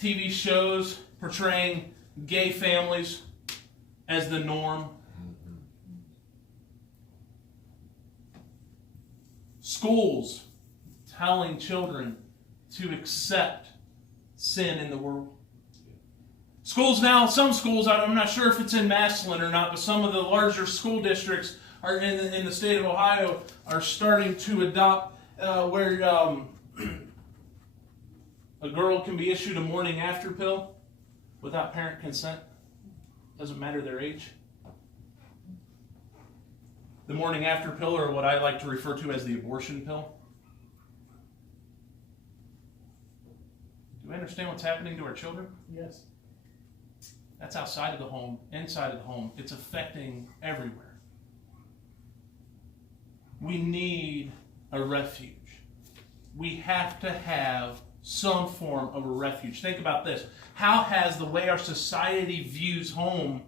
TV shows portraying gay families as the norm. Schools telling children to accept sin in the world. Schools now, some schools, I'm not sure if it's in Massillon or not, but some of the larger school districts are in the state of Ohio are starting to adopt where a girl can be issued a morning after pill without parent consent. Doesn't matter their age. The morning after pill, or what I like to refer to as the abortion pill. Do we understand what's happening to our children? Yes. That's outside of the home, inside of the home. It's affecting everywhere. We need a refuge. We have to have some form of a refuge. Think about this. How has the way our society views home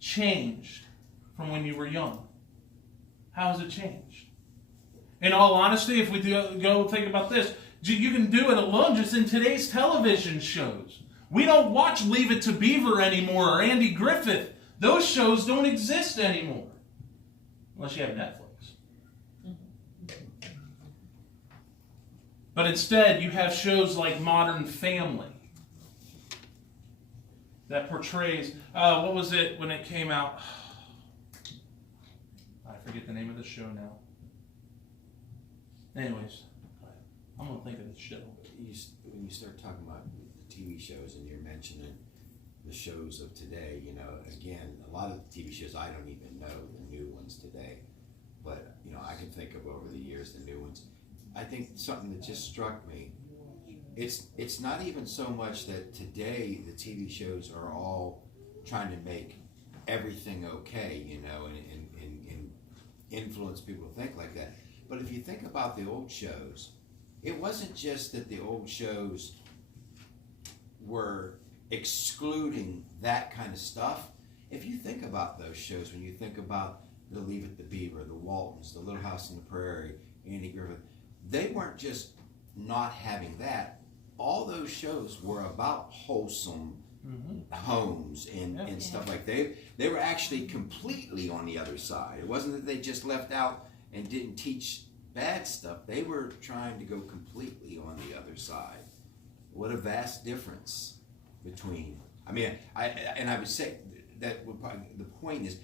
changed from when you were young? How has it changed? In all honesty, if we go think about this, you can do it alone just in today's television shows. We don't watch Leave It to Beaver anymore or Andy Griffith. Those shows don't exist anymore. Unless you have Netflix. But instead, you have shows like Modern Family that portrays, what was it when it came out? I forget the name of the show now. Anyways, I'm going to think of the show. When you start talking about the TV shows and you're mentioning the shows of today, you know, again, a lot of the TV shows I don't even know the new ones today. But, you know, I can think of over the years the new ones. I think something that just struck me, it's not even so much that today the TV shows are all trying to make everything okay, you know, and influence people to think like that. But if you think about the old shows, it wasn't just that the old shows were excluding that kind of stuff. If you think about those shows, when you think about the Leave It to Beaver, the Waltons, the Little House on the Prairie, Andy Griffith, they weren't just not having that. All those shows were about wholesome homes and stuff like that. They were actually completely on the other side. It wasn't that they just left out and didn't teach bad stuff. They were trying to go completely on the other side. What a vast difference between. I mean, I would say that would probably, the point is,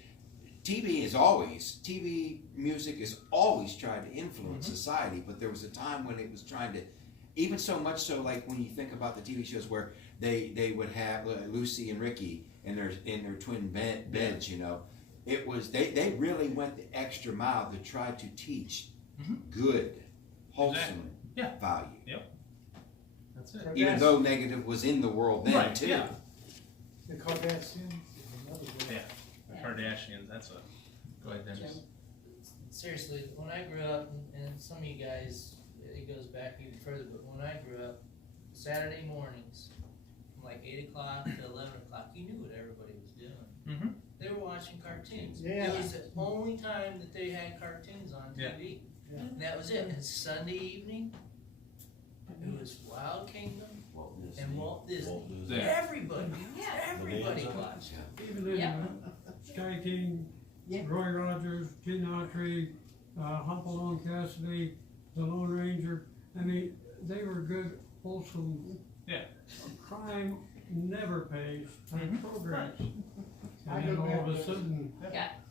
TV music is always trying to influence society, but there was a time when it was trying to, even so much so, like when you think about the TV shows where they would have Lucy and Ricky in their twin beds, you know, it was they really went the extra mile to try to teach good, wholesome value. Yep. That's it. Even though negative was in the world then too. Yeah. The Kardashians is another one. Yeah. The Kardashians. That's a. Go ahead, Dennis. Seriously, when I grew up, and some of you guys, it goes back even further, but when I grew up, Saturday mornings, from like 8 o'clock to 11 o'clock, you knew what everybody was doing. They were watching cartoons. Yeah. It was the only time that they had cartoons on TV. Yeah. And that was it. And Sunday evening, it was Wild Kingdom and Walt Disney. Yeah. Everybody watched. Even in Sky King, Roy Rogers, King Autry, Hopalong Cassidy, The Lone Ranger. I mean, they were good, wholesome, crime never pays programs. And then all of a sudden,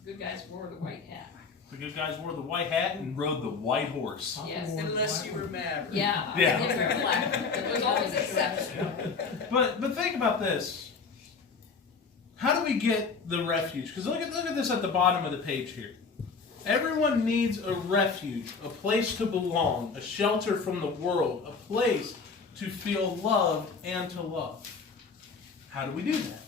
Good guys wore the white hat. The good guys wore the white hat and rode the white horse. Yes. Unless you were Maverick. Yeah. Yeah. If you're black. There was always exception. But think about this. How do we get the refuge? Because look at this at the bottom of the page here. Everyone needs a refuge, a place to belong, a shelter from the world, a place to feel loved and to love. How do we do that?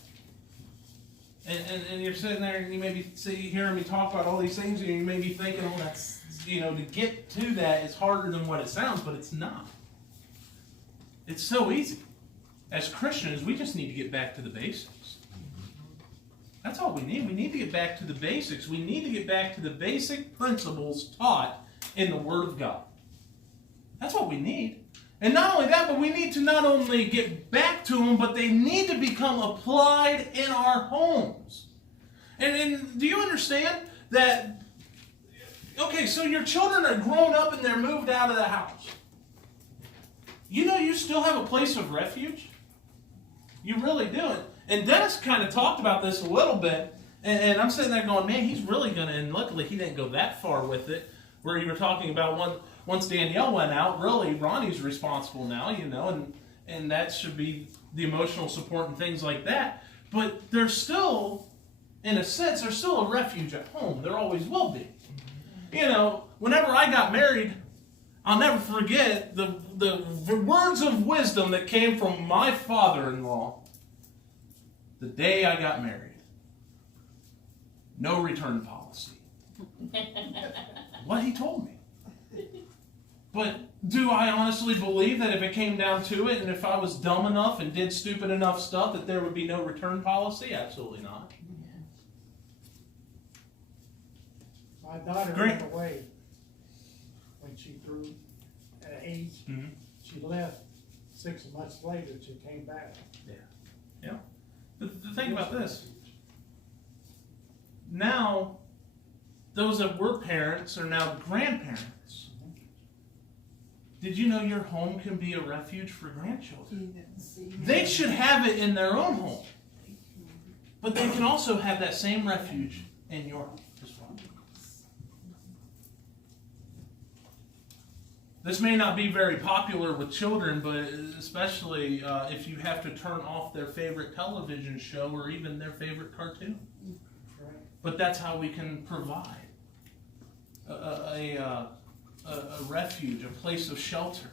And you're sitting there and you may be hearing me talk about all these things and you may be thinking, oh, that's, you know, to get to that is harder than what it sounds, but it's not. It's so easy. As Christians, we just need to get back to the basics. That's all we need. We need to get back to the basics. We need to get back to the basic principles taught in the Word of God. That's what we need. And not only that, but we need to not only get back to them, but they need to become applied in our homes. And do you understand that, okay, so your children are grown up and they're moved out of the house. You know you still have a place of refuge? You really do. And Dennis kind of talked about this a little bit, and I'm sitting there going, man, he's really going to, and luckily he didn't go that far with it, where you were talking about once Danielle went out, really, Ronnie's responsible now, you know, and that should be the emotional support and things like that. But there's still, in a sense, there's still a refuge at home. There always will be. You know, whenever I got married, I'll never forget the words of wisdom that came from my father-in-law the day I got married. No return policy. What he told me. But do I honestly believe that if it came down to it, and if I was dumb enough and did stupid enough stuff, that there would be no return policy? Absolutely not. My daughter went away when she grew at age. She left 6 months later. She came back. Yeah. The thing about this, now those that were parents are now grandparents. Did you know your home can be a refuge for grandchildren? They should have it in their own home. But they can also have that same refuge in your home as well. This may not be very popular with children, but especially if you have to turn off their favorite television show or even their favorite cartoon. But that's how we can provide a refuge, a place of shelter.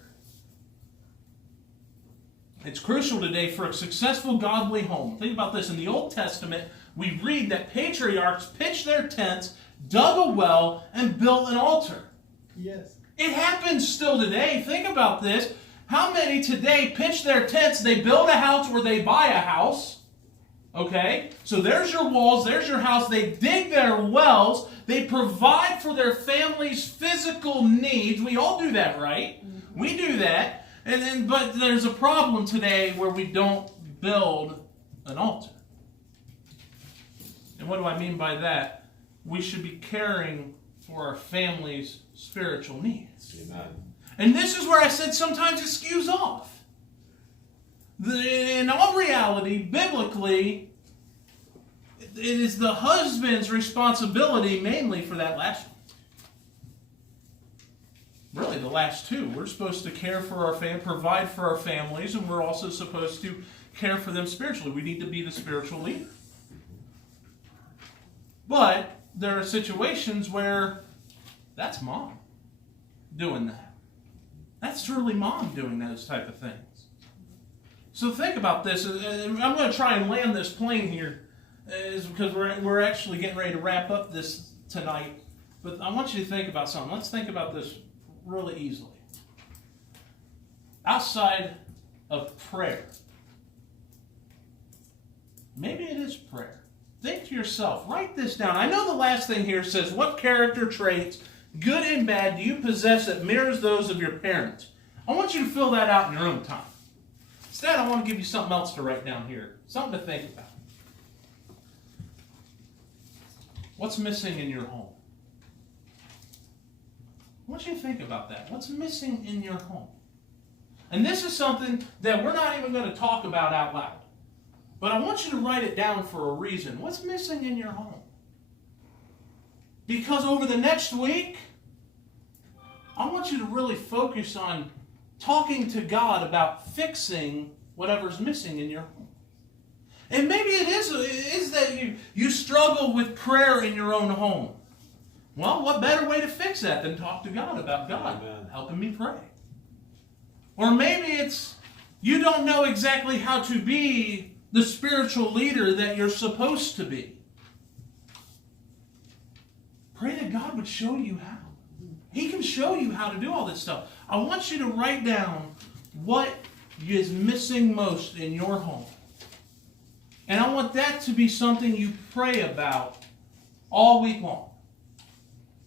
It's crucial today for a successful godly home. Think about this. In the Old Testament, we read that patriarchs pitched their tents, dug a well, and built an altar. Yes. It happens still today. Think about this. How many today pitch their tents, they build a house or they buy a house? Okay? So there's your walls, there's your house. They dig their wells. They provide for their family's physical needs. We all do that, right? We do that. But there's a problem today where we don't build an altar. And what do I mean by that? We should be caring for our family's spiritual needs. Amen. And this is where I said sometimes it skews off. In all reality, biblically, it is the husband's responsibility mainly for that last one. Really, the last two. We're supposed to care for our provide for our families, and we're also supposed to care for them spiritually. We need to be the spiritual leader. But there are situations where that's mom doing that. That's truly mom doing those type of things. So think about this. I'm going to try and land this plane here, is because we're actually getting ready to wrap up this tonight. But I want you to think about something. Let's think about this really easily. Outside of prayer, maybe it is prayer. Think to yourself. Write this down. I know the last thing here says, what character traits, good and bad, do you possess that mirrors those of your parents? I want you to fill that out in your own time. Instead, I want to give you something else to write down here. Something to think about. What's missing in your home? I want you to think about that. What's missing in your home? And this is something that we're not even going to talk about out loud. But I want you to write it down for a reason. What's missing in your home? Because over the next week, I want you to really focus on talking to God about fixing whatever's missing in your home. And maybe it is that you struggle with prayer in your own home. Well, what better way to fix that than talk to God about God helping me pray? Or maybe it's you don't know exactly how to be the spiritual leader that you're supposed to be. Pray that God would show you how. He can show you how to do all this stuff. I want you to write down what is missing most in your home. And I want that to be something you pray about all week long.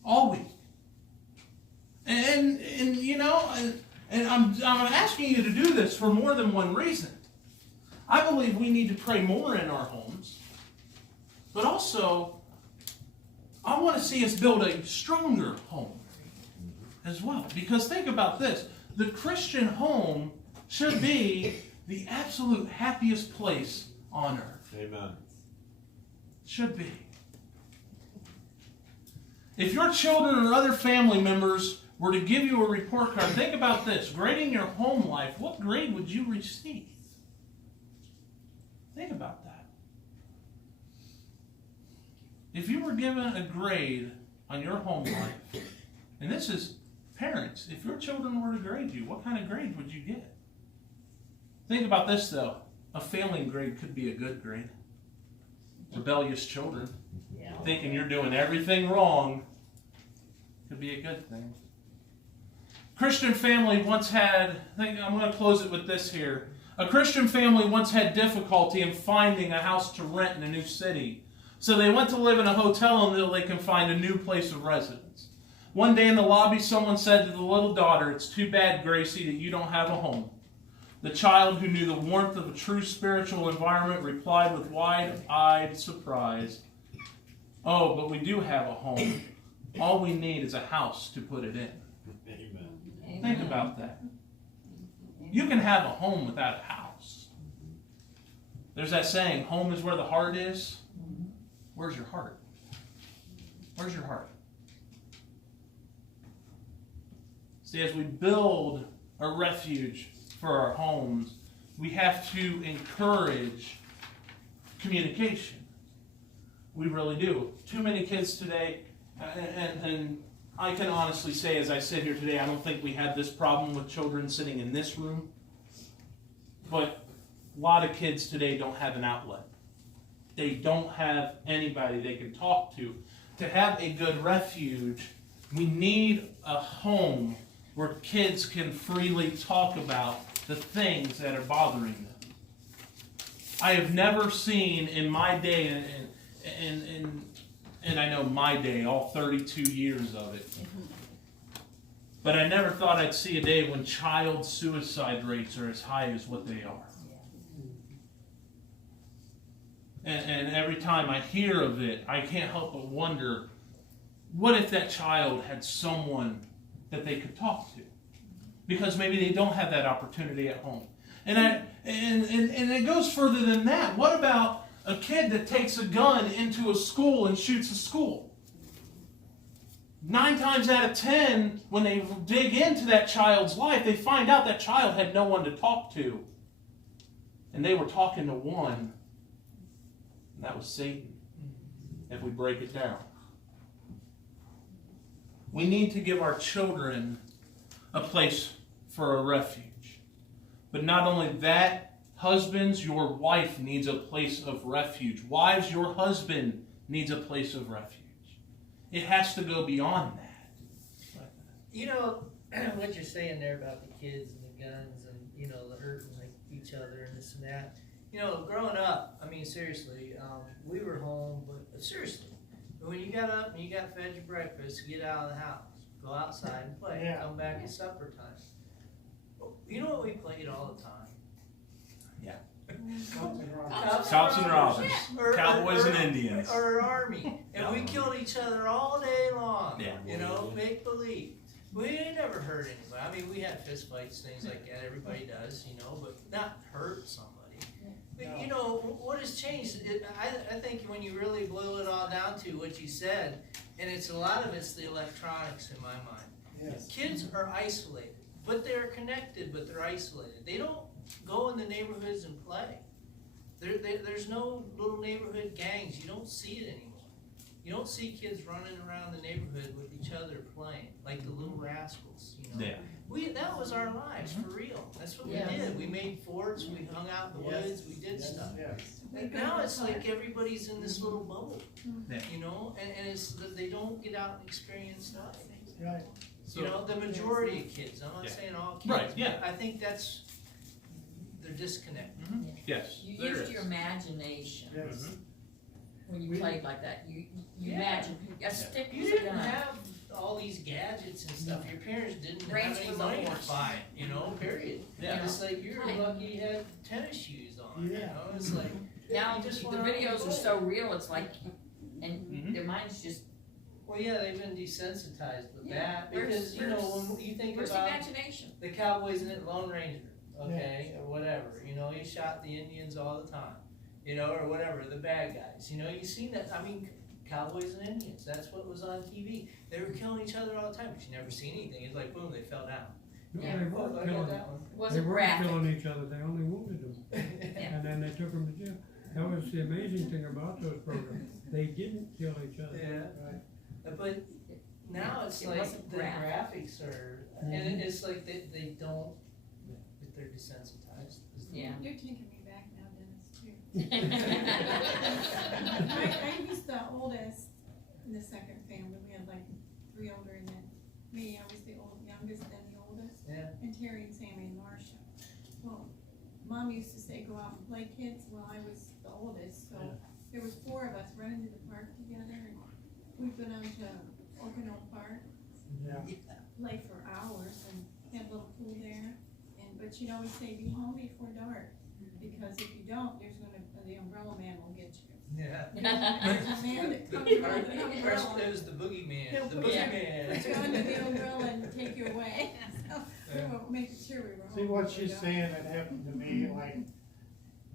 All week. And you know, and I'm asking you to do this for more than one reason. I believe we need to pray more in our homes. But also, I want to see us build a stronger home as well. Because think about this. The Christian home should be the absolute happiest place on earth. Amen. Should be. If your children or other family members were to give you a report card, think about this. Grading your home life, what grade would you receive? Think about that. If you were given a grade on your home life, and this is parents, if your children were to grade you, what kind of grade would you get? Think about this though. A failing grade could be a good grade. Rebellious children, thinking you're doing everything wrong, could be a good thing. Christian family once had, I'm going to close it with this here. A Christian family once had difficulty in finding a house to rent in a new city. So they went to live in a hotel until they can find a new place of residence. One day in the lobby, someone said to the little daughter, "It's too bad, Gracie, that you don't have a home." The child, who knew the warmth of a true spiritual environment, replied with wide-eyed surprise, "Oh, but we do have a home. All we need is a house to put it in." Amen. Think about that. You can have a home without a house. There's that saying, home is where the heart is. Where's your heart? Where's your heart? See, as we build a refuge for our homes, we have to encourage communication. We really do. Too many kids today, and I can honestly say, as I sit here today, I don't think we have this problem with children sitting in this room. But a lot of kids today don't have an outlet. They don't have anybody they can talk to. To have a good refuge, we need a home where kids can freely talk about the things that are bothering them. I have never seen in my day, and I know my day, all 32 years of it, but I never thought I'd see a day when child suicide rates are as high as what they are. And every time I hear of it, I can't help but wonder, what if that child had someone that they could talk to? Because maybe they don't have that opportunity at home. And it goes further than that. What about a kid that takes a gun into a school and shoots a school? 9 times out of 10, when they dig into that child's life, they find out that child had no one to talk to. And they were talking to one, and that was Satan, if we break it down. We need to give our children a place for a refuge. But not only that, husbands, your wife needs a place of refuge. Wives, your husband needs a place of refuge. It has to go beyond that. You know, what you're saying there about the kids and the guns and, you know, the hurting like each other and this and that. You know, growing up, I mean, seriously, we were home, but seriously, when you got up and you got fed your breakfast, get out of the house, go outside and play, come back at supper time. You know what we played all the time? Yeah. Cops and robbers. Cowboys and Indians. Or Army. And we killed each other all day long. Yeah. You know, make believe. We never hurt anybody. I mean, we had fist fights, things like that. Everybody does, you know, but not hurt somebody. But, you know, what has changed? I think when you really boil it all down to what you said, and it's a lot of it's the electronics in my mind. Yes. Kids are isolated, but they're connected, but they're isolated. They don't go in the neighborhoods and play. There's no little neighborhood gangs. You don't see it anymore. You don't see kids running around the neighborhood with each other playing, like the little rascals, you know. Yeah. That was our lives, for real. That's what we did. We made forts, we hung out in the woods, we did stuff. And now it's like everybody's in this little bubble, you know, and it's they don't get out and experience life. Right. You know, the majority of kids, I'm not saying all kids, Right, yeah. but I think they're disconnected. Yes. You there used is. your imagination Yes. when you played like that. You imagine. You got stick You with a didn't gun. have all these gadgets and stuff. Your parents didn't Range have any was money to ours. buy it, you know, period. Yeah. It's like you're lucky you had tennis shoes on, you know? It's like, Now you just the went out and videos are played. so real. It's like, and their minds just. Well, yeah, they've been desensitized with Yeah, that because, you know, when you think Where's about imagination? the Cowboys and the Lone Ranger, okay, or whatever, you know, he shot the Indians all the time, you know, or whatever, the bad guys, you know, you've seen that, I mean, Cowboys and Indians, that's what was on TV. They were killing each other all the time, but you never see anything. It's like, boom, they fell down. No, Yeah. they Oh, weren't I got killing. that one. They Wasn't weren't graphic. killing each other. They only wounded them, Yeah. and then they took them to jail. That was the amazing thing about those programs. They didn't kill each other. Yeah. Right. But now it's It like wasn't the graphic. graphics are, and it's like they don't, they're desensitized. Yeah. You're taking me back now, Dennis, too. I was the oldest in the second family. We had like 3 older and then me. I was the youngest and the oldest. Yeah. And Terry and Sammy and Marcia. Well, Mom used to say go out and play kids. Well, I was the oldest, so there was 4 of us running to the park together, and we'd go down to Okino Park, Yeah. play for hours, and had a little pool there. but you know, we say be home before dark, because if you don't, the umbrella man will get you. Yeah. There's a man that comes around with an umbrella. There's the boogeyman. He'll The put you boogeyman. under the umbrella and take you away. So we were making sure we were home. See what before she's dark. saying, that happened to me, like,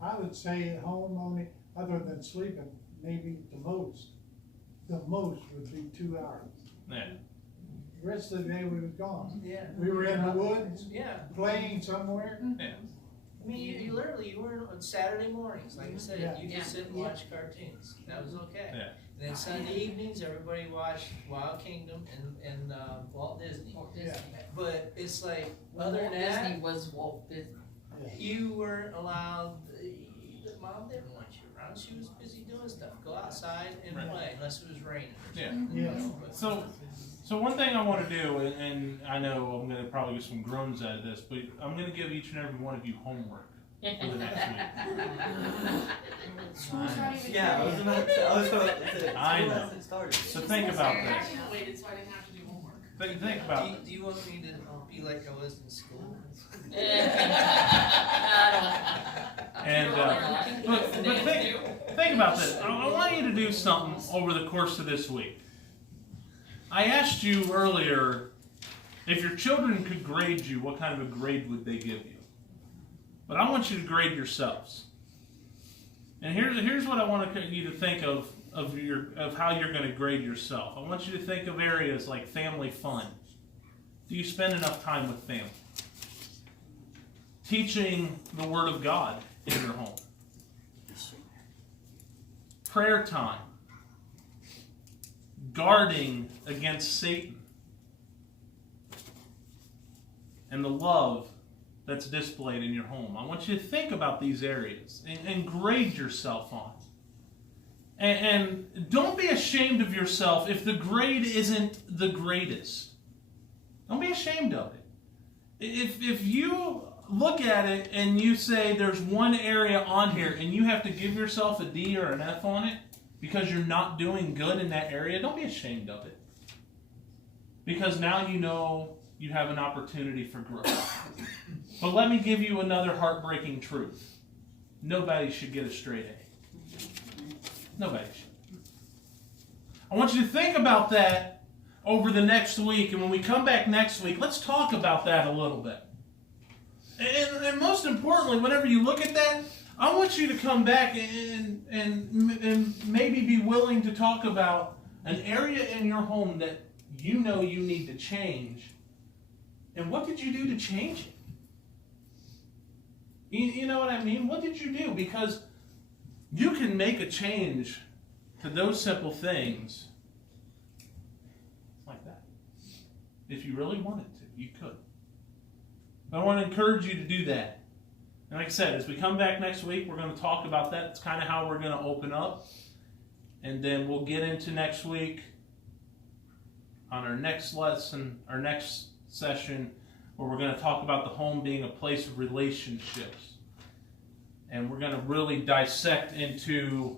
I would say at home only, other than sleeping, maybe the most would be 2 hours. Yeah. The rest of the day we was gone. Yeah. We were in the woods, Yeah. playing somewhere. Yeah. I mean, you literally, you were on Saturday mornings, like I said, Yeah. you just sit and watch cartoons. That was okay. Yeah. And then Sunday evenings, everybody watched Wild Kingdom and Walt Disney. Yeah. But it's like, other Walt than that, Disney was Walt Disney. you weren't allowed, mom didn't want you around, she was busy doing stuff, go outside and Right. play, unless it was raining or Yeah. something. Yeah. So one thing I want to do, and I know I'm going to probably get some groans out of this, but I'm going to give each and every one of you homework for the next week. School's not even Yeah, I was about to I school know. hasn't started. So think about this. Waited, so I didn't have to do homework. Think about it. Do you want me to be like I was in school? And but think about this. I want you to do something over the course of this week. I asked you earlier if your children could grade you, what kind of a grade would they give you? But I want you to grade yourselves. And here's what I want you to think of how you're going to grade yourself. I want you to think of areas like family fun. Do you spend enough time with family? Teaching the Word of God in your home. Prayer time. Guarding against Satan. And the love that's displayed in your home. I want you to think about these areas and grade yourself on. And don't be ashamed of yourself if the grade isn't the greatest. Don't be ashamed of it. If you look at it and you say there's one area on here and you have to give yourself a D or an F on it because you're not doing good in that area, don't be ashamed of it. Because now you know you have an opportunity for growth. But let me give you another heartbreaking truth. Nobody should get a straight A. Nobody should. I want you to think about that over the next week, and when we come back next week, let's talk about that a little bit. And most importantly, whenever you look at that, I want you to come back and maybe be willing to talk about an area in your home that you know you need to change. And what did you do to change it? You know what I mean? What did you do? Because you can make a change to those simple things like that. If you really wanted to, you could. I want to encourage you to do that. And like I said, as we come back next week, we're going to talk about that. It's kind of how we're going to open up. And then we'll get into next week on our next lesson, our next session, where we're going to talk about the home being a place of relationships. And we're going to really dissect into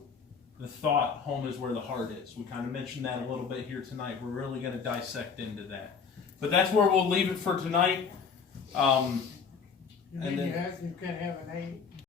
the thought, home is where the heart is. We kind of mentioned that a little bit here tonight. We're really going to dissect into that. But that's where we'll leave it for tonight. You mean you can have an A